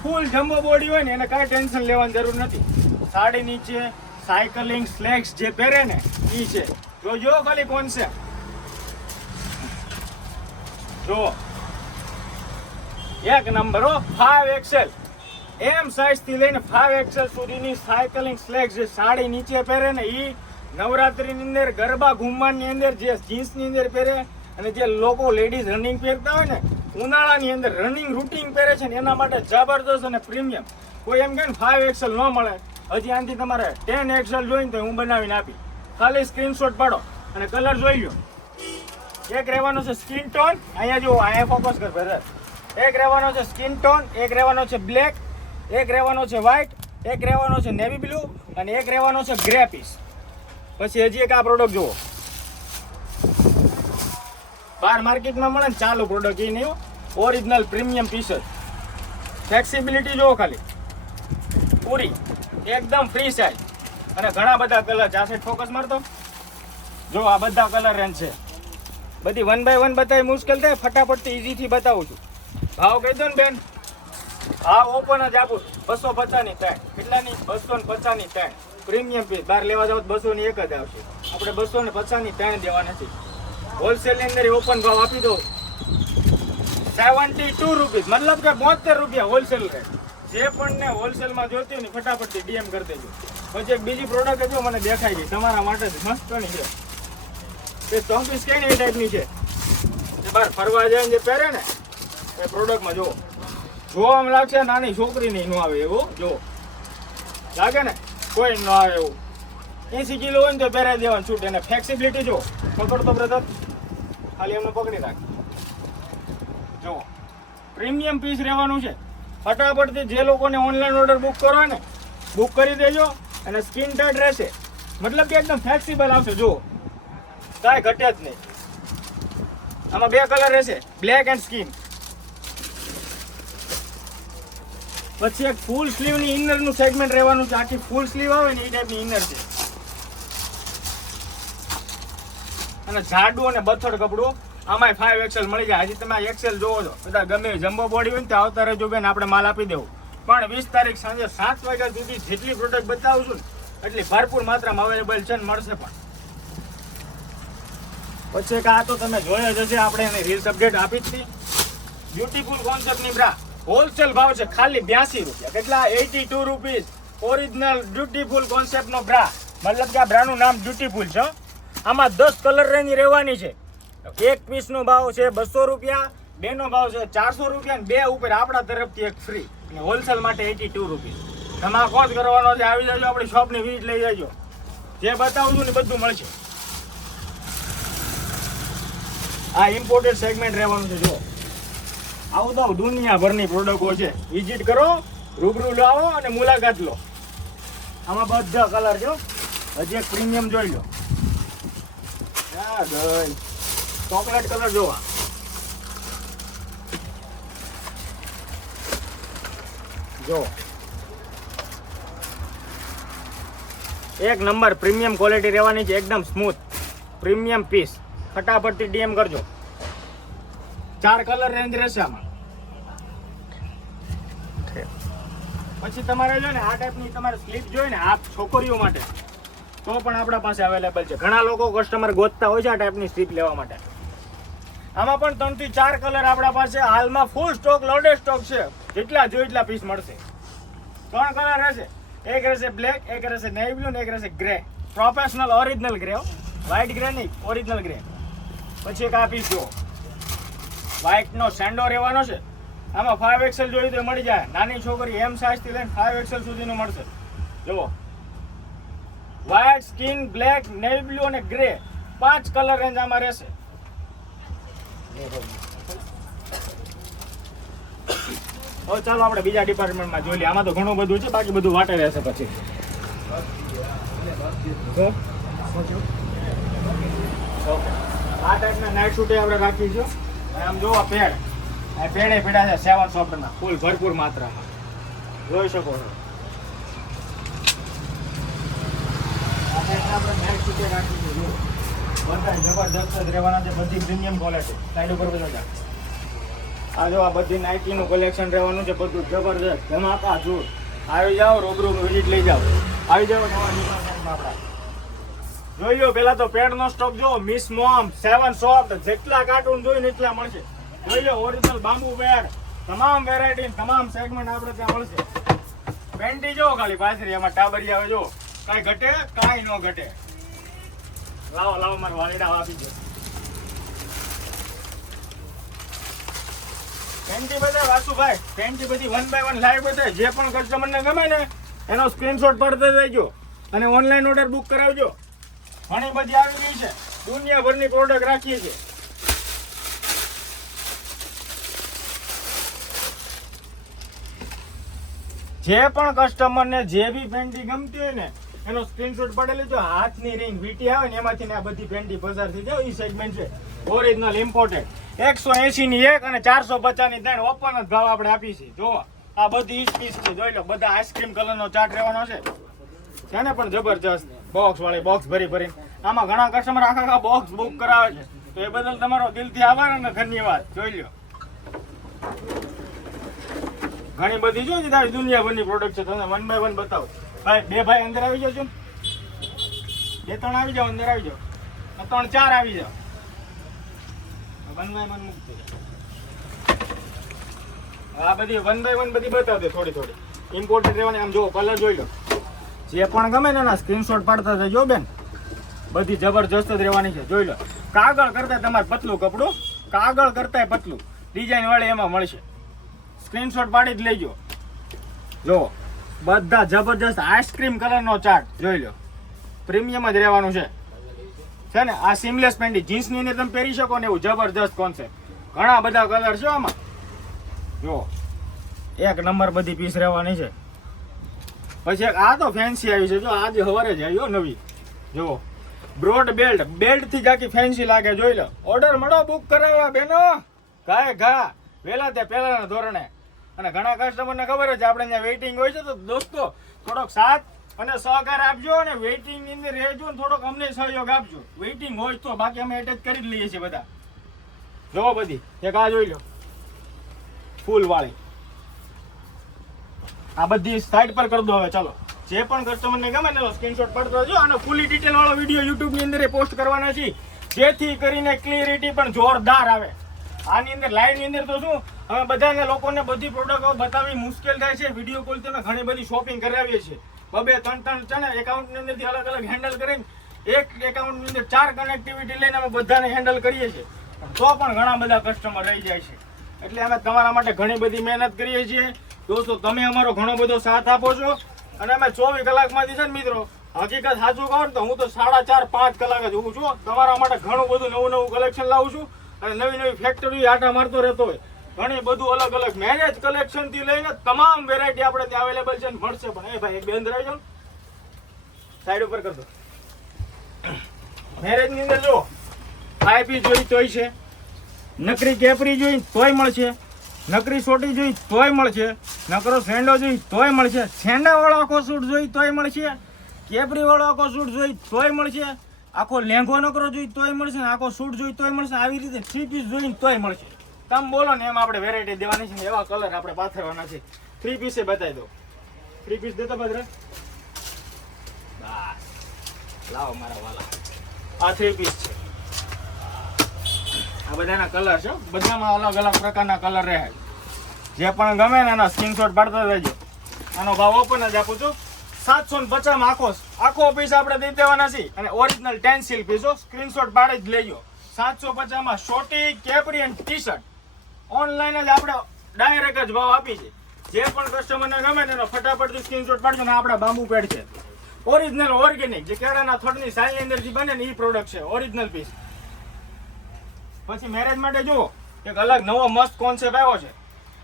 ફૂલ જમ્બો બોડી હોય ને એને કાંઈ ટેન્શન લેવાની જરૂર નથી. સાડી નીચે સાયકલિંગ સ્લેક્સ જે પહેરે ને એ છે. જોજો ખાલી કોન્સેપ્ટ જો એક નંબર હો. 5XL એમ સાઇઝ થી લઈને 5XL સુધીની સાયકલિંગ સ્લેક્સ જે સાડી નીચે પહેરે ને એ નવરાત્રીની અંદર ગરબા ઘૂમવાની અંદર જે જીન્સની અંદર પહેરે અને જે લોકો લેડીઝ રનિંગ પહેરતા હોય ને ઉનાળાની અંદર રનિંગ રૂટિંગ પહેરે છે ને એના માટે જબરદસ્ત અને પ્રીમિયમ. કોઈ એમ કે 5XL ન મળે, હજી આનાથી તમારે 10XL જોઈને તો હું બનાવીને આપી. ખાલી સ્ક્રીનશોટ પાડો અને કલર જોઈ લો. એક રહેવાનો છે સ્કિન ટોન, અહીંયા જુઓ, અહીંયા ફોકસ કર બ્રધર. એક રહેવાનો છે સ્કિન ટોન, એક રહેવાનો છે બ્લેક, એક રહેવાનો છે વ્હાઇટ, એક રહેવાનો છે નેવી બ્લુ અને એક રહેવાનો છે ગ્રે પીસ. પછી હજી એક આ પ્રોડક્ટ જુઓ, બહાર માર્કેટમાં મળે ને ચાલુ પ્રોડક્ટ એ નહીં, ઓરિજિનલ પ્રીમિયમ પીસ જ. ફ્લેક્સિબિલિટી જુઓ ખાલી પૂરી, એકદમ ફ્રી સાઇઝ અને ઘણા બધા કલર. આ સાઈડ ફોકસ મારતો જો, આ બધા કલર રેન્જ છે. બધી 1 by 1 બતાવી મુશ્કેલ થાય, ફટાફટથી ઇઝીથી બતાવું છું. ભાવ કહી દો ને બેન, ભાવ ઓપન જ આપું. 250ની 3. કેટલાની? 250ની 3. પ્રીમિયમ પીસ બહાર લેવા જાવ 200ની એક જ આવશે. આપણે 250ની 3 દેવા નથી. હોલસેલની અંદર ઓપન ભાવ આપી દો 72 રૂપીસ, મતલબ કે 72 રૂપિયા હોલસેલ રેટ. જે પણ ને હોલસેલમાં જોતી હોય ને ફટાફટથી ડીએમ કરી દેજો. પછી એક બીજી પ્રોડક્ટ જો મને દેખાઈ ગઈ તમારા માટે મસ્તની છે. તે ચોંકીસ કઈ ને એ ટાઈપની છે, જે બહાર ફરવા જાય જે પહેરે ને એ પ્રોડક્ટમાં જો જોવામાં લાગશે નાની છોકરીની ન આવે એવું. જો લાગે ને કોઈ ન આવે એવું. 80 કિલો હોય ને તો પહેરાઈ દેવાનું છૂટ. એને ફ્લેક્સિબિલિટી જો, પકડતો બ્રધર ખાલી એમને પકડી રાખ. જો પ્રીમિયમ પીસ રહેવાનું છે. ફટાફટથી જે લોકોને ઓનલાઈન ઓર્ડર બુક કરો ને બુક કરી દેજો અને સ્કિન ટાઈટ રહેશે. મતલબ કે એકદમ ફ્લેક્સિબલ આવશે. જો કાંઈ ઘટે જ નહીં. આમાં 2 કલર રહેશે, બ્લેક એન્ડ સ્કિન. પછી એક ફૂલ સ્લીવની ઇનરનું સેગમેન્ટ રહેવાનું છે. આખી ફૂલ સ્લીવ આવે ને એ ટાઈપની ઇનર છે અને જાડું અને બથડ કપડું. આમાંય 5XL મળી જાય. હજી તમે XL જોવો છો, બધા ગમે જમ્બો બોડી હોય ને તો આવતા રહેજો બેન, આપણે માલ આપી દેવું. પણ 20 તારીખ સાંજે 7 વાગ્યા સુધી જેટલી પ્રોડક્ટ બતાવું છું ને એટલી ભરપૂર માત્રામાં અવેલેબલ છે ને મળશે પણ. પછી એક આ તો તમે જોયા જ હશે, આપણે એની રીલ્સ અપડેટ આપી જ હતી. બ્યુટીફુલ કોન્સેપ્ટની બ્રા હોલસેલ ભાવ છે ખાલી 82 રૂપિયા. કેટલા? 82 રૂપીસ. ઓરિજિનલ બ્યુટીફુલ કોન્સેપ્ટનો બ્રા, મતલબ કે આ બ્રાનું નામ બ્યુટીફુલ છે. આમાં 10 કલર રેન્જ રહેવાની છે. એક પીસનો ભાવ છે 200 રૂપિયા, બેનો ભાવ છે 400 રૂપિયા ને 2 ઉપર આપણા તરફથી એક ફ્રી અને હોલસેલ માટે 82 રૂપિયા. ધમાકો જ કરવાનો છે. આવી જજો આપણી શોપની વિઝિટ લઈ જજો. જે બતાવું છું ને બધું મળશે. આ ઇમ્પોર્ટેડ સેગમેન્ટ રહેવાનું છે. જો આવું તો દુનિયાભરની પ્રોડક્ટો છે. વિઝિટ કરો, રૂબરૂ લાવો અને મુલાકાત લો. આમાં બધા કલર જો. હજી એક પ્રીમિયમ જોઈ લો. ચોકલેટ કલર જોવા. જો એક નંબર પ્રીમિયમ ક્વોલિટી રહેવાની છે. એકદમ સ્મૂથ પ્રીમિયમ પીસ. ફટાફટથી ડીએમ કરજો. 4 કલર રેન્જ રહેશે આમાં. પછી તમારે જો ને આ ટાઈપની તમારે સ્લીપ જોઈએ ને આ છોકરીઓ માટે તો પણ આપણા પાસે અવેલેબલ છે. ઘણા લોકો કસ્ટમર ગોતતા હોય છે આ ટાઈપની સ્લીપ લેવા માટે. આમાં પણ 3 થી 4 કલર આપણા પાસે હાલમાં ફૂલ સ્ટોક લોડેડ સ્ટોક છે. જેટલા જોઈએ એટલા પીસ મળશે. 3 કલર રહેશે. એક રહેશે બ્લેક, એક રહેશે નેવી બ્લુ ને એક રહેશે grey. Professional original grey, white grey નહીં, ઓરિજિનલ ગ્રે. પછી એક આ પીસ જુઓ, વ્હાઇટ નો સેન્ડો રહેવાનો છે. આમાં 5XL જોઈએ તો મળી જાય. નાની છોકરી એમ સાઇઝ થી લઈને 5XL સુધીનું મળશે. જુઓ white, skin, black, navy blue અને ગ્રે 5 કલર રેન્જ આમાં રહેશે. હવે ચાલો આપણે બીજા ડિપાર્ટમેન્ટમાં જોઈ લઈએ. આમાં તો ઘણું બધું છે, બાકી બધું વાટે રહેશે પછી. આ ટાઈપના નાઇટ શૂટ આપણે રાખીશું. આમ જોવો પેડ, આ પેડે પીડા છે 7 સોફ્ટના ફૂલ ભરપૂર માત્રામાં જોઈ શકો છો. આ ટાઈપના આપણે નાઇટ શૂટે રાખીશું. બધા જબરદસ્ત જ રહેવાના છે. બધી પ્રીમિયમ ક્વોલિટી. સાઈડ ઉપર બધા આ જો આ બધી નાઇટીનું કલેક્શન રહેવાનું છે. બધું જબરદસ્ત ધમાકા જોર. આવી જાઓ, રૂબરૂ વિઝિટ લઈ જાઓ. આવી જાઓ નવા ડિપાર્ટમેન્ટમાં આપણા. જોઈ લો પેલા તો પેડનો સ્ટોક જો. મિસ મોમ 7 સોફ્ટ જેટલા કાર્ટૂન જોઈને એટલા મળશે. જોઈ લો ઓરિજિનલ બાંબુ પેડ. તમામ વેરાયટી તમામ સેગમેન્ટ આપણે ત્યાં મળશે. પેન્ટી જો ખાલી પાછળ એમાં ટાબરી આવે જો. કાંઈ ઘટે કાંઈ ન ઘટે. લાવો લાવો મારા વાલીડા આપી દો. પેન્ટી બધા વાસુભાઈ, પેન્ટી બધી 1 બાય 1 લાઈવ બતાવે. જે પણ કસ્ટમરને ગમે ને એનો સ્ક્રીનશોટ પાડતા જઈજો અને ઓનલાઈન ઓર્ડર બુક કરાવજો. ઘણી બધી આવી ગઈ છે. દુનિયાભરની પ્રોડક્ટ રાખીએ છીએ. જે પણ કસ્ટમરને જે બી પેન્ટી ગમતી હોય ને એનો સ્ક્રીનશોટ પાડી લેજો. હાથની રિંગ વીટી આવે ને એમાંથી આ બધી પેન્ટી પસાર થઈ જાય. એ સેગમેન્ટ છે ઓરિજિનલ ઇમ્પોર્ટેડ. 180 ની 1 અને 450 ની 3 ઓપન જ ભાવ આપણે આપી છે. જો આ બધી પીસ છે. જોઈ લો બધા આઈસ્ક્રીમ કલરનો ચાર્ટ રહેવાનો છે. તેને પણ જબરજસ્ત બોક્સ વાળી બોક્સ ભરી ભરીને. આમાં ઘણા કસ્ટમર આખા બોક્સ બુક કરાવે છે. તો એ બદલ તમારો દિલથી આભાર અને ધન્યવાદ. જોઈ લો ઘણી બધી જો તારી દુનિયાભરની પ્રોડક્ટ છે. તમને 1 બાય 1 બતાવો. ભાઈ 2 ભાઈ અંદર આવી જાઓ. 2 3 આવી જાઓ. અંદર આવી જાઓ. 3 4 આવી જાઓ. 1 બાય 1 મૂકજો. આ બધી 1 બાય 1 બધી બતાવ દે થોડી થોડી. ઇમ્પોર્ટેડ રહેવાની. આમ જો કલર જોઈ લો. જે પણ ગમે ને એના સ્ક્રીનશોટ પાડતા જજો બેન. બધી જબરજસ્ત જ રહેવાની છે. જોઈ લો કાગળ કરતા તમારે પતલું કપડું, કાગળ કરતા પતલું ડિઝાઇન વાળી એમાં મળશે. સ્ક્રીનશોટ પાડી જ લેજો. જો બધા જબરજસ્ત આઈસ્ક્રીમ કલરનો ચાર્ટ જોઈ લો. પ્રીમિયમ જ રહેવાનું છે ને. આ સીમલેસ પેન્ટી જીન્સની અંદર તમે પહેરી શકો ને એવું જબરજસ્ત કોન્સેપ્ટ. ઘણા બધા કલર છે આમાં. જો એક નંબર બધી પીસ રહેવાની છે. પછી આ તો ફેન્સી આવી છે. જો આજે સવારે જ આવ્યો નવી. જો બ્રોડ બેલ્ટ, બેલ્ટ થી જાકી ફેન્સી લાગે. જોઈ લો. ઓર્ડર મળો, બુક કરાવવા બેનો. ગાય ઘા વેલા તે પહેલાના ધોરણે. અને ઘણા કસ્ટમરને ખબર છે આપણે ત્યાં વેઇટિંગ હોય છે. તો દોસ્તો થોડોક સાથ અને સહકાર આપજો અને વેઇટિંગ ની અંદર રહેજો ને થોડોક અમને સહયોગ આપજો. વેઇટિંગ હોય તો, બાકી અમે એટેચ કરી જ લઈએ છીએ બધા. જો બધી એક આ જોઈ લો ફૂલ વાળી. આ બધી સાઈડ પર કરી દો. હવે ચાલો જે પણ કસ્ટમરને ગમે ને સ્ક્રીનશોટ પાડતો રહેજો. આનો ફૂલી ડિટેલ વાળો વિડીયો યુટ્યુબ ની અંદર પોસ્ટ કરવાના છે જેથી કરીને ક્લિયરિટી પણ જોરદાર આવે. આની અંદર લાઈવ ની અંદર તો શું અમે બધાને લોકોને બધી પ્રોડક્ટો બતાવી મુશ્કેલ થાય છે. વિડીયો કોલ થી અમે ઘણી બધી શોપિંગ કરાવીએ છીએ. 2 3 છે ને એકાઉન્ટ ની અંદરથી અલગ અલગ હેન્ડલ કરીને એક એકાઉન્ટ ની અંદર 4 કનેક્ટિવિટી લઈને અમે બધાને હેન્ડલ કરીએ છીએ. તો પણ ઘણા બધા કસ્ટમર રહી જાય છે. એટલે અમે તમારા માટે ઘણી બધી મહેનત કરીએ છીએ દોસ્તો. તમે અમારો ઘણો બધો સાથ આપો છો અને અમે 24 કલાકમાંથી છે ને મિત્રો, હકીકત સાચું કહું તો હું તો 4.5-5 કલાક જ ઊભું છું તમારા માટે. ઘણું બધું નવું કલેક્શન લાવું છું અને નવી ફેક્ટરી આટા મારતો રહેતો હોય. ઘણી બધું અલગ અલગ મેરેજ કલેક્શન થી લઈને તમામ વેરાયટી આપણે ત્યાં અવેલેબલ છે, મળશે. પણ એ ભાઈ એક બે અંદર આવી જાઓ, સાઈડ ઉપર કર દો. મેરેજ ની અંદર જો 5 પીસ જોઈ તોય છે, નકરી કેપરી જોઈ તોય મળશે, નકરી સોટી જોઈ તોય મળશે, નકરો સેન્ડો જોઈ તોય મળશે, સેન્ડા વાળો આખો સૂટ જોઈ તોય મળશે, કેપરી વાળો આખો સૂટ જોઈ તોય મળશે, આખો લેંઘો નકરો જોઈ તોય મળશે, આખો સૂટ જોઈ તોય મળશે. આવી રીતે 3 પીસ જોઈને તોય મળશે. તમે બોલો ને એમ આપણે વેરાયટી દેવાની છે ને એવા કલર આપણે પાથરવાના છે. 3 પીસે બતાવી દો. 3 પીસ દેતો બદરા, લાવો મારા વાલા. આ 3 પીસ છે. આ બધાના કલર છે, બધામાં અલગ અલગ પ્રકારના કલર રહે. જે પણ ગમે ને એના સ્ક્રીનશોટ પાડતા રહેજો. આનો ભાવ ઓપન જ આપું છું 750 માં આખો પીસ આપણે દઈ દેવાના છે. અને ઓરિજિનલ ટેન્સિલ પીસો સ્ક્રીનશોટ પાડી જ લેજો. 750 માં શોર્ટી, કેપરી અને ટી શર્ટ ઓનલાઈન જ આપણે ડાયરેક્ટ જ ભાવ આપી છે. જે પણ કસ્ટમરને ગમે એનો ફટાફટથી સ્ક્રીનશોટ પાડજો. ને આપણા બાંબુ પેડ છે ઓરિજિનલ ઓર્ગેનિક, જે કેળાના થડની સાઈલની અંદર જે બને ને એ પ્રોડક્ટ છે, ઓરિજિનલ પીસ. પછી મેરેજ માટે જુઓ એક અલગ નવો મસ્ત કોન્સેપ્ટ આવ્યો છે.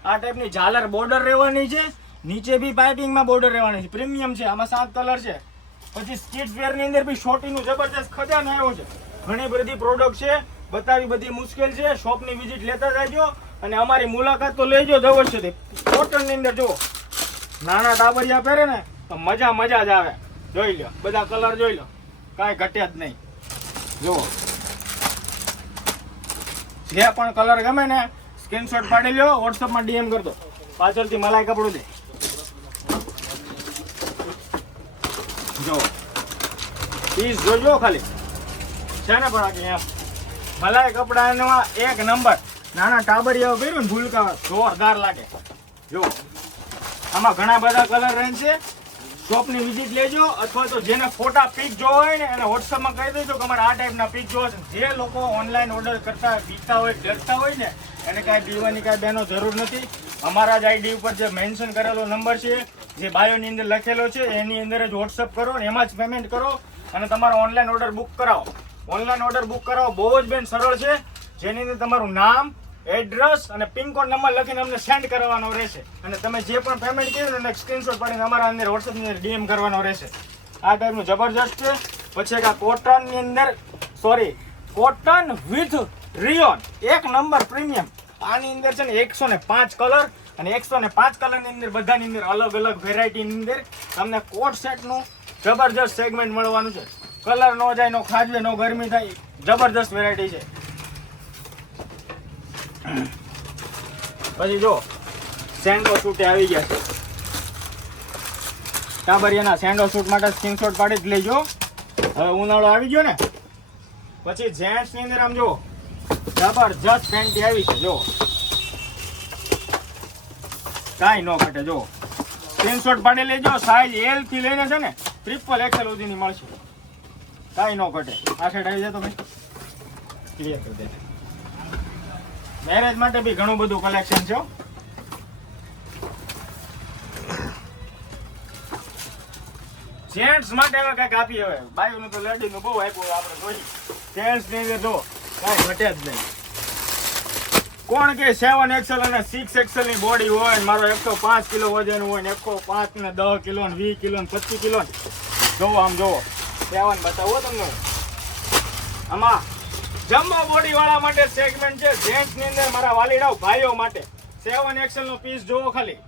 આ ટાઈપની ઝાલર બોર્ડર રહેવાની છે, નીચે બી પાઇપિંગમાં બોર્ડર રહેવાની છે. પ્રીમિયમ છે, આમાં 7 કલર છે. પછી સ્કિટ્સ વેર ની અંદર બી શોર્ટીનું જબરજસ્ત ખજાનો આવ્યો છે. ઘણી બધી પ્રોડક્ટ છે, બતાવી બધી મુશ્કેલ છે. શોપની વિઝિટ લેતા જાયજો અને અમારી મુલાકાત તો લેજો જ અવશ્યથી. કોટન ની અંદર જુઓ નાના ટાબરિયા પહેરે ને તો મજા જ આવે. જોઈ લો બધા કલર જોઈ લો, કાંઈ ઘટે જ નહીં. જુઓ જે પણ કલર ગમે ને સ્ક્રીનશોટ પાડી લો, વોટ્સઅપમાં ડીએમ કરતો. પાછળથી મલાઈ કપડું દે. જો પીસ જોજો ખાલી છે ને, પણ એમ મલાઈ કપડાનો એક નંબર. નાના ટાબરિયાઓ પહેર્યું ને ભૂલકા જોરદાર લાગે. જો આમાં ઘણા બધા કલર રહેશે. શોપની વિઝિટ લેજો, અથવા તો જેને ફોટા પીક જોવા હોય ને એને વોટ્સઅપમાં કહી દેજો કે અમારે આ ટાઈપના પીક જોવા છે. જે લોકો ઓનલાઈન ઓર્ડર કરતા બીતા હોય, ડરતા હોય ને, એને કાંઈ બીવાની કાંઈ બેનો જરૂર નથી. અમારા જ આઈડી ઉપર જે મેન્શન કરેલો નંબર છે, જે બાયોની અંદર લખેલો છે, એની અંદર જ વોટ્સઅપ કરો ને એમાં જ પેમેન્ટ કરો અને તમારો ઓનલાઈન ઓર્ડર બુક કરાવો. ઓનલાઈન ઓર્ડર બુક કરાવો બહુ જ બેન સરળ છે. જેની અંદર તમારું નામ, એડ્રેસ અને પિનકોડ નંબર લખીને અમને સેન્ડ કરવાનો રહેશે. અને તમે જે પણ પેમેન્ટ કર્યું ને સ્ક્રીનશોટ પાડીને અમારા અંદર વોટ્સઅપની અંદર ડીએમ કરવાનો રહેશે. આ ટાઈપનું જબરજસ્ત છે. પછી એક આ કોટનની અંદર કોટન વિથ રિયોન એક નંબર પ્રીમિયમ. આની અંદર છે ને 105 કલર અને 105 કલરની અંદર બધાની અંદર અલગ અલગ વેરાયટીની અંદર તમને કોટ સેટનું જબરજસ્ત સેગમેન્ટ મળવાનું છે. કલર નો જાય, નો ખાજવે, નો ગરમી થાય, જબરજસ્ત વેરાયટી છે. પછી જો સેન્ડો સૂટ આવી ગયા છે. ટાબરિયાના સેન્ડો સૂટ માટે સ્ક્રીનશોટ પાડી જ લેજો. હવે ઉનાળો આવી ગયો ને, પછી જેન્ટ્સ ની અંદર આમ જો જબરજસ્ત પેન્ટી આવી છે. જો કાંઈ ન ઘટે. જો સ્ક્રીનશોટ પાડી લેજો. સાઈઝ L થી લઈને છે ને XXL સુધીની મળશે. કાંઈ ન ઘટે. આ સાઈડ આવી જાય તો ભાઈ ક્લિયર કરી દે. મેરેજ માટે બી ઘણું બધું કલેક્શન છે. જેન્ટ્સ માટે હવે કઈક આપી. હવે બાયુનું તો લેડીનું બહુ આપ્યું આપણે જોઈ. જેન્ટ્સ ની અંદર જો કાંઈ ઘટે જ નહીં. કોણ કે 7XL અને 6XL ની બોડી હોય, મારો 105 કિલો વજન હોય ને 105 ને 10 કિલો ને 20 કિલો ને 25 કિલો. જોવો આમ જોવો 7 બતાવો તમને. આમાં જમ્બો બોડી વાળા માટે સેગમેન્ટ છે. જેન્ટ્સ ની અંદર મારા વાલીડાઓ ભાઈઓ માટે 7XL નો પીસ જોવો ખાલી,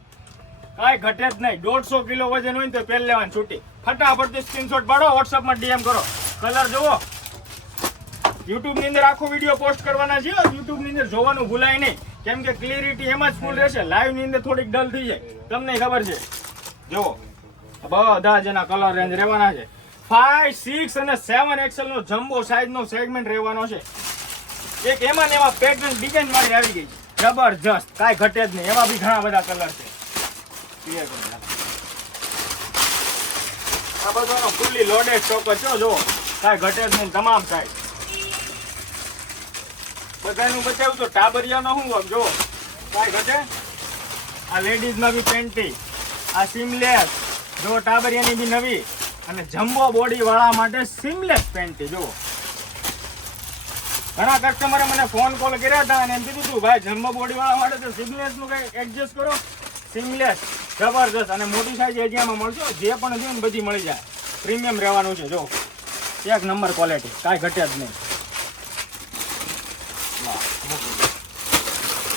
કાંઈ ઘટે જ નહીં. 150 કિલો વજન હોય ને તો પહેલ લેવાની છૂટી. ફટાફટથી સ્ક્રીનશોટ પાડો, વોટ્સઅપમાં ડીએમ કરો. કલર જોવો. યુટ્યુબ ની અંદર આખો વિડીયો પોસ્ટ કરવાના છે. યુટ્યુબ ની અંદર જોવાનું ભૂલાય નહીં, કેમ કે ક્લિયરિટી એમાં જ ફૂલ રહેશે. લાઈવ ની અંદર થોડીક ડલ થઈ જાય, તમને ખબર છે. જો બધા જેના કલર રેન્જ રહેવાના છે. 5, 6 અને 7XL નો જમ્બો સાઈઝ નો સેગમેન્ટ રહેવાનો છે. એક એમાં ને એમાં પેટર્ન ડિઝાઇન મારી આવી ગઈ છે જબરજસ્ત, કાંઈ ઘટે જ નહીં. એમાં બી ઘણા બધા કલર છે. ક્લિયર કરી આ બધાનો ફૂલ્લી લોડેડ સ્ટોક છે. જો કાંઈ ઘટે જ નહીં, તમામ સાઈઝ. બધાનું બચાવું તો ટાબરિયાનો શું વાગ જો કાંઈ ઘટે. આ લેડીઝમાં બી પેન્ટી, આ સીમલેસ જો ટાબરિયાની બી નવી, અને જમ્બો બોડી વાળા માટે સીમલેસ પેન્ટી જો. ઘણા કસ્ટમરે મને ફોન કોલ કર્યા હતા અને એમ કીધું હતું ભાઈ જમ્બો બોડી વાળા માટે તો સીમલેસ નું કઈ એડજસ્ટ કરો. સીમલેસ જબરજસ્ત અને મોટી સાઈઝ એરિયામાં મળશો, જે પણ જોઈએ ને બધી મળી જાય. પ્રીમિયમ રહેવાનું છે જો, એક નંબર ક્વોલિટી, કાંઈ ઘટે જ નહીં.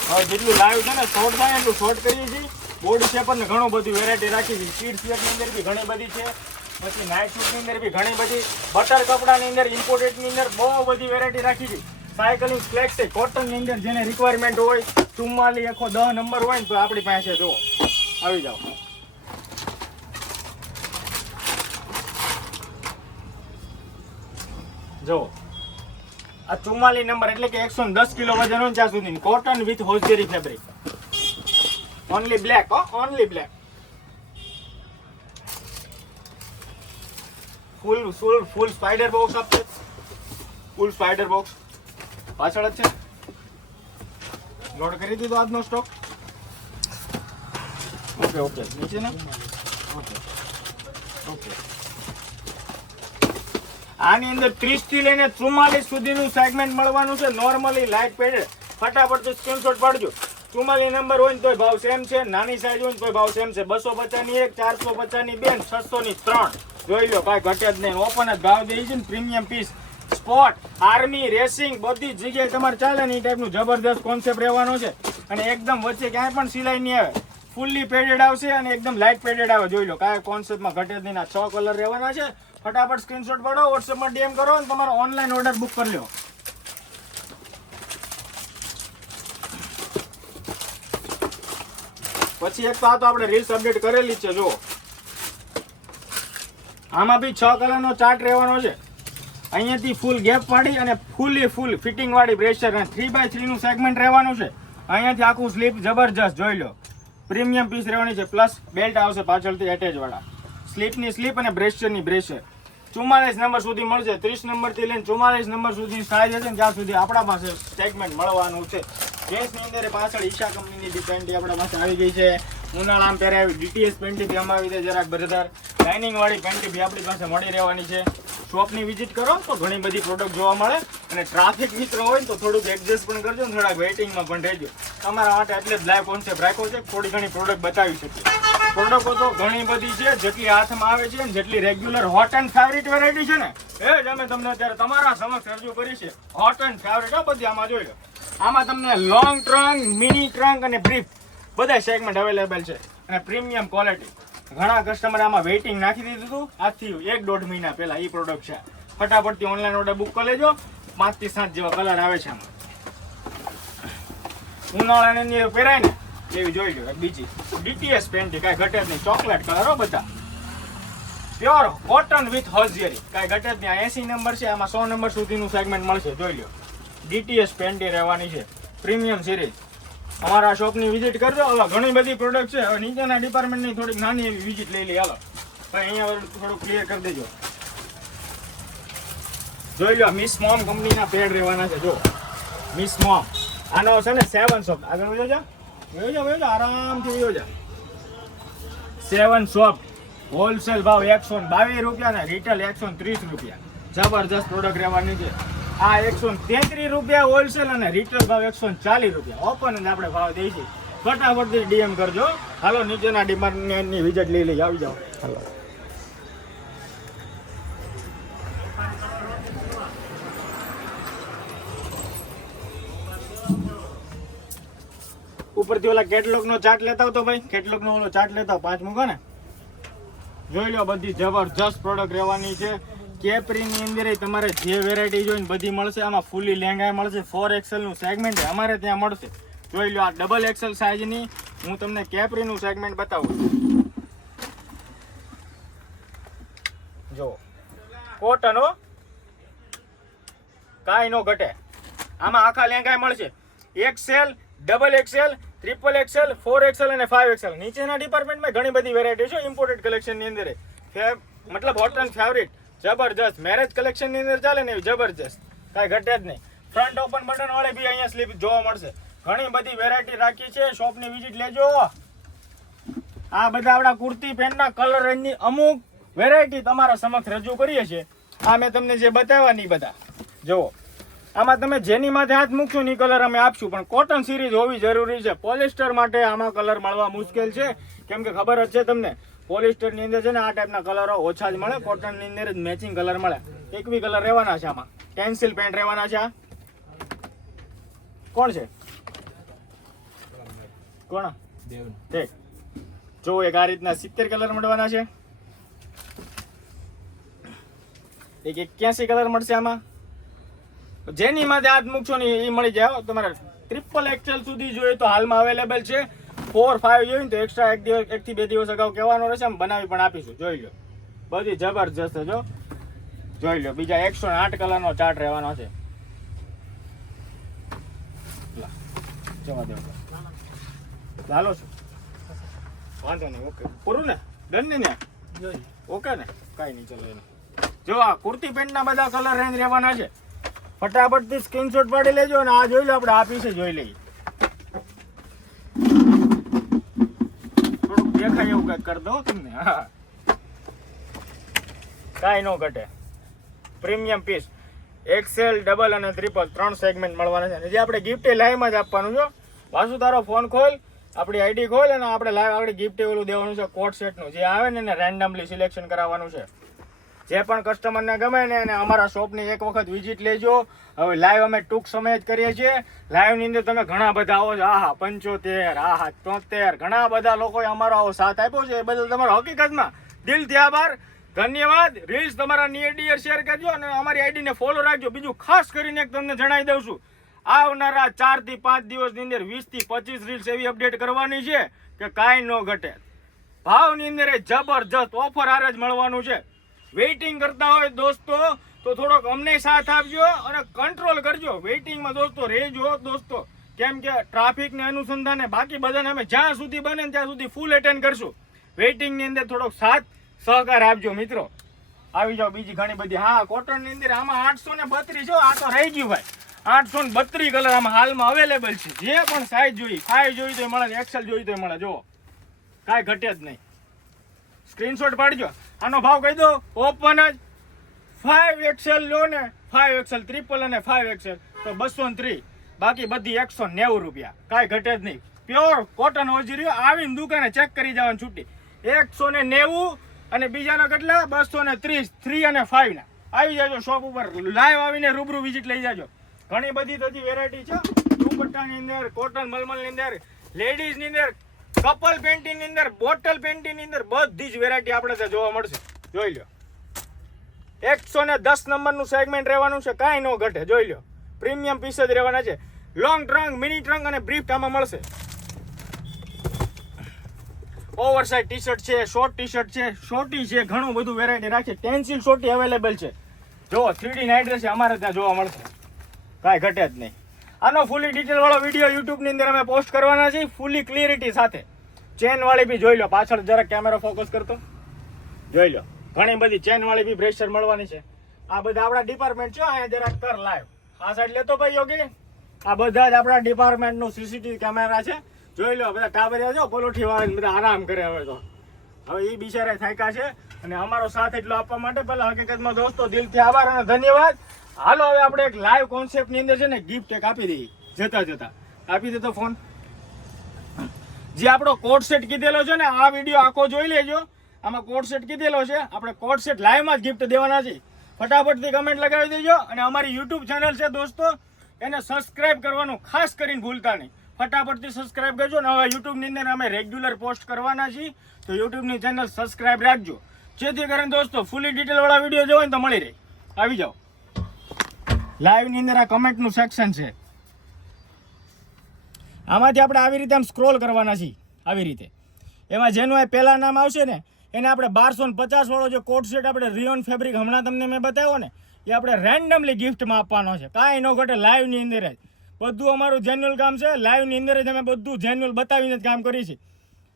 હવે જેટલું લાઈવ છે ને શોર્ટ થાય એટલું શોર્ટ કરીએ છીએ. બોડી શેપર ને ઘણું બધું વેરાયટી રાખી છે. સીડ શેપની અંદર બી ઘણી બધી છે, પછી નાઇટ સૂટની અંદર બી ઘણી બધી, બટર કપડાની અંદર, ઇમ્પોર્ટેડની અંદર બહુ બધી વેરાયટી રાખી છે. સાયકલિંગ ફ્લેક્સ કોટનની અંદર જેને રિક્વાયરમેન્ટ હોય, 44 આખો 10 નંબર હોય ને તો આપણી પાસે જો આવી જાઓ. જો આ 44 નંબર એટલે કે 110 કિલો વજન હોય ત્યાં સુધી cotton with hosiery fabric. Only black, only black. Full spider box આપશે, ફૂલ સ્પાઈડર બોક્સ પાછળ જ છે. લોડ કરી દીધો આજનો સ્ટોક. ઓકે નીચે ને ઓકે. આની અંદર 30 થી લઈને 44 સુધીનું સેગમેન્ટ મળવાનું છે. નોર્મલી લાઇટ પેડેડ ફટાફટ સ્ક્રીનશોટ પાડજો. 44 નંબર હોય ને તોય ભાવ સેમ છે, નાની સાઈઝ હોય ને તોય ભાવ સેમ છે. 250 ની એક, 450 ની બે, 600 ની 3. જોઈ લો, કાંઈ ઘટે જ નહીં. ઓપન જ ભાવ દે છે ને. Premium piece, sport, army, racing બધી જગ્યાએ તમારે ચાલે ને એ ટાઈપનું જબરદસ્ત કોન્સેપ્ટ રહેવાનો છે. અને એકદમ વચ્ચે ક્યાંય પણ સિલાઈ નહીં આવે. ફૂલ્લી પેડેડ આવશે અને એકદમ લાઇટ પેડેડ આવે. જોઈ લો, કાંઈ કોન્સેપ્ટમાં ઘટે જ નહીં. 6 કલર રહેવાના છે. ફટાફટ સ્ક્રીનશોટ પાડો, વોટ્સએપમાં ડીએમ કરો અને તમારો ઓનલાઈન ઓર્ડર બુક કરી લો. પછી એક તો આ તો આપણે રીલ્સ અપડેટ કરેલી છે જો. આમાં બી 6 કલરનો ચાર્ટ રહેવાનો છે. અહીંયાથી ફૂલ ગેપ પાડી અને ફૂલ ફિટિંગ વાળી બ્રેશર અને 3x3 નું સેગમેન્ટ રહેવાનું છે. અહીંયાથી આખું સ્લીપ જબરજસ્ત જોઈ લો. પ્રીમિયમ પીસ રહેવાની છે. પ્લસ બેલ્ટ આવશે પાછળથી એટેચ વાળા. સ્લીપની સ્લીપ અને બ્રેશરની બ્રેશર. 44 નંબર સુધી મળશે. 30 નંબરથી લઈને 44 નંબર સુધી સાઈઝ હશે ને ત્યાં સુધી આપણા પાસે સેગમેન્ટ મળવાનું છે. જેન્ટ્સની અંદર પાછળ ઈશા કંપનીની પેન્ટી આપણા પાસે આવી ગઈ છે. ઉનાળામાં પહેરાવી ડીટીએસ પેન્ટી બી અમારી રીતે જરાક બ્રધર. લાઇનિંગ વાળી પેન્ટી બી આપણી પાસે મળી રહેવાની છે. શોપની વિઝિટ કરો તો ઘણી બધી પ્રોડક્ટ જોવા મળે. અને ટ્રાફિક મિત્ર હોય ને તો થોડુંક એડજસ્ટ પણ કરજો ને થોડાક વેઇટિંગમાં પણ રહેજો. તમારા માટે એટલે જ લાઈવ કોન્સેપ્ટ રાખ્યો છે. થોડી ઘણી પ્રોડક્ટ બતાવી શકીએ. પ્રોડક્ટો તો ઘણી બધી છે, જેટલી હાથમાં આવે છે ને જેટલી regular hot and favourite variety છે ને એ જ અમે તમને અત્યારે તમારા સમક્ષ રજૂ કરી છે. હોટ એન્ડ ફેવરિટ બધી આમાં જોઈ લો. આમાં તમને લોંગ ટ્રંક, મિની ટ્રંક અને બ્રીફ બધા સેગમેન્ટ અવેલેબલ છે. અને પ્રીમિયમ ક્વોલિટી. ઘણા કસ્ટમર આમાં વેઇટિંગ નાખી દીધું હતું આજથી 1-1.5 મહિના પહેલા. એ પ્રોડક્ટ છે. ફટાફટથી ઓનલાઈન ઓર્ડર બુક કરી લેજો. 5 થી 7 જેવા કલર આવે છે આમાં. ઉનાળાની અંદર પહેરાય ને એવી જોઈ લો. બીજી ડીટીએસ પેન્ટી, કાંઈ ઘટે જ નહીં. ચોકલેટ કલરો બધા પ્યોર કોટન વિથ હોઝિયરી, કાંઈ ઘટે જ નહીં. 80 નંબર છે. આમાં 100 નંબર સુધીનું સેગમેન્ટ મળશે. જોઈ લો. ડીટીએસ પેન્ટી રહેવાની છે. Premium series. અમારા શોપની વિઝિટ કરજો. હવે ઘણી બધી પ્રોડક્ટ છે. હવે નીચેના ડિપાર્ટમેન્ટની થોડીક નાની એવી વિઝિટ લઈ લઈએ. હાલો ભાઈ અહીંયા થોડું ક્લિયર કરી દેજો. જોઈ લો, મિસ મોમ કંપનીના પેડ રહેવાના છે. જો મિસ મોમ, આનો છે ને 7 શોપ. આગળ વયો જા આરામથી વયો જા. 7 શોપ હોલસેલ ભાવ 122 રૂપિયા ને રિટેલ 130 રૂપિયા. જબરજસ્ત પ્રોડક્ટ રહેવાની છે. આ 133 રૂપિયા હોલસેલ અને રિટેલ ભાવ 140 રૂપિયા. ઓપન જ આપણે ભાવ દઈએ છીએ. ફટાફટથી ડીએમ કરજો. હાલો નીચેના ડિપાર્ટમેન્ટની વિઝિટ લઈ લઈ આવી જાઓ. હાલો ઉપરથી ઓલા કેટલોગ નો ચાર્ટ લેતા તો ભાઈ, કેટલોગ નો ઓલો ચાર્ટ લેતા 5 મૂકો ને. જોઈ લો, બધી જબરજસ્ત પ્રોડક્ટ રહેવાની છે. કેપરીની અંદર તમારે જે વેરાયટી જોઈને બધી મળશે. આમાં ફૂલી લેંઘા મળશે. 4XL નું સેગમેન્ટ અમારે ત્યાં મળશે. જોઈ લો, આ XXL સાઈઝની હું તમને કેપરીનું સેગમેન્ટ બતાવું. જો કોટન હો, કાંઈ નો ઘટે. આમાં આખા લેંઘા મળશે. XL, XXL, XXL, 4XL અને 5XL. નીચેના ડિપાર્ટમેન્ટમાં ઘણી બધી વેરાયટી છે. ઇમ્પોર્ટેડ કલેક્શનની અંદર મતલબ હોટ એન્ડ ફેવરિટ જબરજસ્ત. મેરેજ કલેક્શનની અંદર ચાલે ને એવી જબરજસ્ત, કાંઈ ઘટે જ નહીં. ફ્રન્ટ ઓપન બટન વાળી બી અહીંયા સ્લીપ જોવા મળશે. ઘણી બધી વેરાયટી રાખી છે, શોપની વિઝિટ લેજો. આ બધા આપણા કુર્તી પેન્ટના કલર રેન્જની અમુક વેરાયટી તમારા સમક્ષ રજૂ કરીએ છીએ. આ મેં તમને જે બતાવ્યા નહીં બધા જુઓ, આમાં તમે જેની માથે હાથ મૂકશો ને કલર અમે આપશું, પણ કોટન સિરીઝ હોવી જરૂરી છે. પોલિસ્ટર માટે આમાં કલર મળવા મુશ્કેલ છે, કેમ કે ખબર જ છે તમને પોલિસ્ટરની અંદર છે ને આ ટાઈપના કલરો ઓછા જ મળે, કોટનની અંદર જ મેચિંગ કલર મળે. એક બી કલર રહેવાના છે આમાં, પેન્સિલ પેન્ટ રહેવાના છે. આ કોણ છે? કોણ? ઠીક. જો એક આ રીતના 70 કલર મળવાના છે, એક 81 કલર મળશે આમાં. જેની માથે હાથ મૂકશો ને એ મળી જાય. તમારે ટ્રિપલ એક્સેલ સુધી જોઈએ તો હાલમાં અવેલેબલ છે. 4, 5 જોઈએ ને તો એક્સ્ટ્રા એક થી 2 દિવસ અગાઉ કહેવાનું રહેશે, આમ બનાવી પણ આપીશું. જોઈ લો, બધી જબરજસ્ત જો જોઈ લો. બીજા 108 કલરનો ચાર્ટ રહેવાનો છે. જવા દો, ચાલો છું, વાંધો નહીં. ઓકે, પૂરું ને? ડન ને? ઓકે ને? કાંઈ નહીં, ચલો એને. જો આ કુર્તી પેન્ટના બધા કલર રેન્જ રહેવાના છે. ફટાફટથી સ્ક્રીનશોટ પાડી લેજો અને આ જોઈ લો, આપણે આ પીસે જોઈ લઈએ. થોડુંક દેખાય એવું કંઈક કરી દો તમને. હા, કાંઈ ન ઘટે. પ્રીમિયમ પીસ એક્સેલ, ડબલ અને ટ્રિપલ 3 સેગમેન્ટ મળવાના છે. જે આપણે ગિફ્ટ લાઈવમાં જ આપવાનું છે. વાસુ તારો ફોન ખોલ, આપણી આઈડી ખોલ અને આપણે લાઈવ આગળ ગિફ્ટ ઓલું દેવાનું છે. કોટ સેટનું જે આવે ને એને રેન્ડમલી સિલેક્શન કરાવવાનું છે. જે પણ કસ્ટમરને ગમે ને એને અમારા શોપની એક વખત વિઝિટ લેજો. હવે લાઈવ અમે ટૂંક સમય જ કરીએ છીએ. લાઈવની અંદર તમે ઘણા બધા આવો છો. આહા 75, આહા 73, ઘણા બધા લોકોએ અમારો આવો સાથ આપ્યો છે. એ બદલ તમારો હકીકતમાં દિલથી આભાર, ધન્યવાદ. રીલ્સ તમારા નિયર ડિયર શેર કરજો અને અમારી આઈડીને ફોલો રાખજો. બીજું ખાસ કરીને એક તમને જણાવી દઉં છું, આવનારા 4 થી 5 દિવસની અંદર 20 થી 25 રીલ્સ એવી અપડેટ કરવાની છે કે કાંઈ ન ઘટે. ભાવની અંદર જબરજસ્ત ઓફર હારે જ મળવાનું છે. વેઇટિંગ કરતા હોય દોસ્તો તો થોડોક અમને સાથ આપજો અને કંટ્રોલ કરજો. વેઇટિંગમાં દોસ્તો રહેજો દોસ્તો, કેમ કે ટ્રાફિકને અનુસંધાને બાકી બધાને અમે જ્યાં સુધી બને ત્યાં સુધી ફૂલ એટેન્ડ કરશું. વેઇટિંગની અંદર થોડોક સાથ સહકાર આપજો મિત્રો. આવી જાઓ. બીજી ઘણી બધી, હા કોટનની અંદર આમાં 832 છો. આ તો રહી ગયું ભાઈ. 832 કલર આમાં હાલમાં અવેલેબલ છે. જે પણ સાઈઝ જોઈ, 5 જોઈ તો મળે, એક્સેલ જોઈ તો મળે. જુઓ, કાંઈ ઘટે જ નહીં. સ્ક્રીનશોટ પાડજો. આનો ભાવ કહી દો, ઓપન જ 5 એક્સેલ લો ને, 5 એક્સેલ ટ્રિપલ અને 5 એક્સેલ તો 203, બાકી બધી 190 રૂપિયા. કાંઈ ઘટે જ નહીં. પ્યોર કોટન ઓજીરીઓ. આવીને દુકાને ચેક કરી જવાની છૂટી. 190 અને બીજાના કેટલા? 230, 3 અને 5 ના. આવી જાજો શોપ ઉપર, લાઈવ આવીને રૂબરૂ વિઝિટ લઈ જાજો. ઘણી બધી થતી વેરાયટી છે. દુપટ્ટાની અંદર, કોટન મલમલની અંદર, લેડીઝની અંદર, કપલ પેન્ટીની અંદર, બોટલ પેન્ટીની અંદર બધી જ વેરાયટી આપણે ત્યાં જોવા મળશે. જોઈ લો, 110 નંબરનું સેગમેન્ટ રહેવાનું છે. કાંઈ ન ઘટે. જોઈ લો, પ્રીમિયમ પીસ જ રહેવાના છે. લોંગ ટ્રંક, મિની ટ્રંક અને બ્રીફ આમાં મળશે. ઓવરસાઇઝ ટી શર્ટ છે, શોર્ટ ટી શર્ટ છે, શોર્ટી છે, ઘણું બધું વેરાયટી રાખે. ટેન્સિલ શોર્ટી અવેલેબલ છે. જો 3D નાઇટ ડ્રેસ અમારે ત્યાં જોવા મળશે. કાંઈ ઘટે જ નહીં. આનો ફૂલી ડિટેલ વાળો વિડીયો યુટ્યુબની અંદર અમે પોસ્ટ કરવાના છીએ, ફૂલી ક્લિયરિટી સાથે. ચેન વાળી બી જોઈ લો. પાછળ જરાક કેમેરા ફોકસ કરતો જોઈ લો. ઘણી બધી ચેન વાળી બી બ્રેસર મળવાની છે. આ બધા આપણા ડિપાર્ટમેન્ટ છે. અહીંયા જરાક કર લાઈવ આ સાઈડ લેતો ભાઈ યોગી. આ બધા જ આપણા ડિપાર્ટમેન્ટનું સીસીટીવી કેમેરા છે. જોઈ લો. બધા ટાવરિયા જો પોલોઠી વાળા બધા આરામ કરે. હવે એ બિચારા થાક્યા છે અને અમારો સાથ એટલો આપવા માટે પહેલા હકીકતમાં દોસ્તો દિલથી આભાર અને ધન્યવાદ. હાલો હવે આપણે એક લાઈવ કોન્સેપ્ટની અંદર છે ને ગિફ્ટ એક આપી દઈએ. જતા આપી દે તો ફોન. જે આપણો કોટ સેટ કીધેલો છે ને, આ વિડીયો આખો જોઈ લેજો. આમાં કોટ સેટ કીધેલો છે. આપણે કોટ સેટ લાઈવમાં જ ગિફ્ટ દેવાના છે. ફટાફટથી કમેન્ટ લગાવી દેજો અને અમારી યુટ્યુબ ચેનલ છે દોસ્તો, એને સબસ્ક્રાઇબ કરવાનું ખાસ કરીને ભૂલતા નહીં. ફટાફટથી સબસ્ક્રાઇબ કરજો ને. હવે યુટ્યુબની અંદર અમે રેગ્યુલર પોસ્ટ કરવાના છીએ, તો યુટ્યુબની ચેનલ સબસ્ક્રાઇબ રાખજો, જેથી કરીને દોસ્તો ફૂલી ડિટેલવાળા વિડીયો જોવો ને તો મળી રહે. આવી જાઓ. લાઈવની અંદર આ કમેન્ટનું સેક્શન છે. આમાંથી આપણે આવી રીતે આમ સ્ક્રોલ કરવાના છીએ. આવી રીતે એમાં જેનું આ પહેલાં નામ આવશે ને એને આપણે 1250 વાળો જે કોટ સેટ આપણે રિયોન ફેબ્રિક હમણાં તમને મેં બતાવ્યો ને, એ આપણે રેન્ડમલી ગિફ્ટમાં આપવાનો છે. કાંઈ ન ઘટે. લાઈવની અંદર જ બધું અમારું જેન્યુઅલ કામ છે. લાઈવની અંદર જ અમે બધું જેન્યુઅલ બતાવીને જ કામ કરીએ છીએ.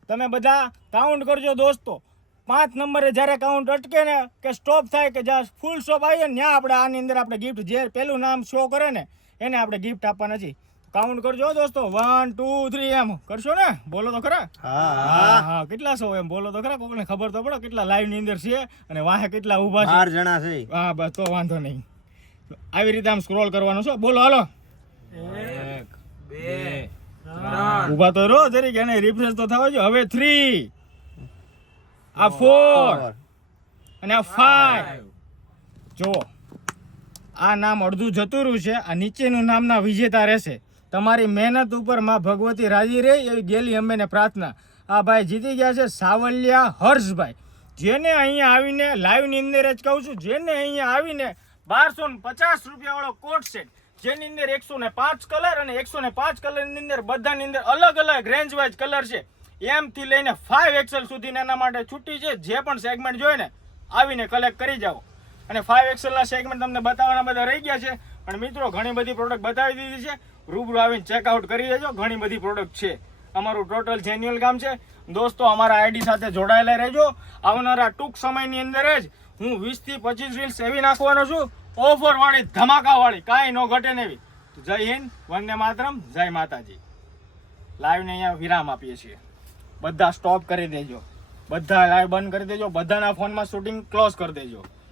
તમે બધા કાઉન્ટ કરજો દોસ્તો. 5 નંબરે જ્યારે કાઉન્ટ અટકે ને કે સ્ટોપ થાય કે જ્યાં ફૂલ સ્ટોપ આવીએ ને ત્યાં આપણે આની અંદર આપણે ગિફ્ટ જે પહેલું નામ શો કરે ને એને આપણે ગિફ્ટ આપવાના છે. કાઉન્ટ કરજો દોસ્તો, 1 2 3 એમ કરશો ને? બોલો તો ખરા. હા કેટલા છો એમ બોલો તો ખરા, કોઈને ખબર તો પડે કેટલા લાઈવ ની અંદર છે અને વાહે કેટલા ઊભા છે. 12 જણા છે. હા બસ તો વાંધો નહીં. આવી રીતે આમ સ્ક્રોલ કરવાનું છે. બોલો હાલો. 1 2 ઊભા તો રહો જરીક, એને રિફ્રેશ તો થવા જો. હવે 3, આ 4 અને આ 5. જો આ નામ અડધું જતું રહ્યું છે. આ નીચેનું નામના વિજેતા રહેશે. તમારી મહેનત ઉપર માં ભગવતી રાજી રહે એવી ગેલી અમેને પ્રાર્થના. આ ભાઈ જીતી ગયા છે સાવલિયા હર્ષભાઈ, જેને અહીંયા આવીને લાઈવની અંદર જ કહું છું, જેને અહીંયા આવીને 1250 રૂપિયા વાળો કોટ સેટ, જેની અંદર 105 કલર અને 105 કલરની અંદર બધાની અંદર અલગ અલગ રેન્જ વાઇઝ કલર છે. એમ થી લઈને 5XL સુધી એના માટે છૂટી છે. જે પણ સેગમેન્ટ જોઈએ ને આવીને કલેક્ટ કરી જાઓ. અને 5XL ના સેગમેન્ટ તમને બતાવવાના બધા રહી ગયા છે, પણ મિત્રો ઘણી બધી પ્રોડક્ટ બતાવી દીધી છે. રૂબરૂ આવીને ચેકઆઉટ કરી દેજો. ઘણી બધી પ્રોડક્ટ છે. અમારું ટોટલ જેન્યુઅલ કામ છે. દોસ્તો અમારા આઈડી સાથે જોડાયેલા રહેજો. આવનારા ટૂંક સમયની અંદર જ હું 20 થી 25 રીલ્સ એવી નાખવાનો છું, ઓફર વાળી, ધમાકા વાળી, કાંઈ નો ઘટે ને એવી. તો જય હિન્દ, વંદે માતરમ, જય માતાજી. લાઈવ ને અહીંયા વિરામ આપીએ છીએ. બધા સ્ટોપ કરી દેજો, બધા લાઈવ બંધ કરી દેજો, બધાના ફોનમાં શૂટિંગ ક્લોઝ કરી દેજો.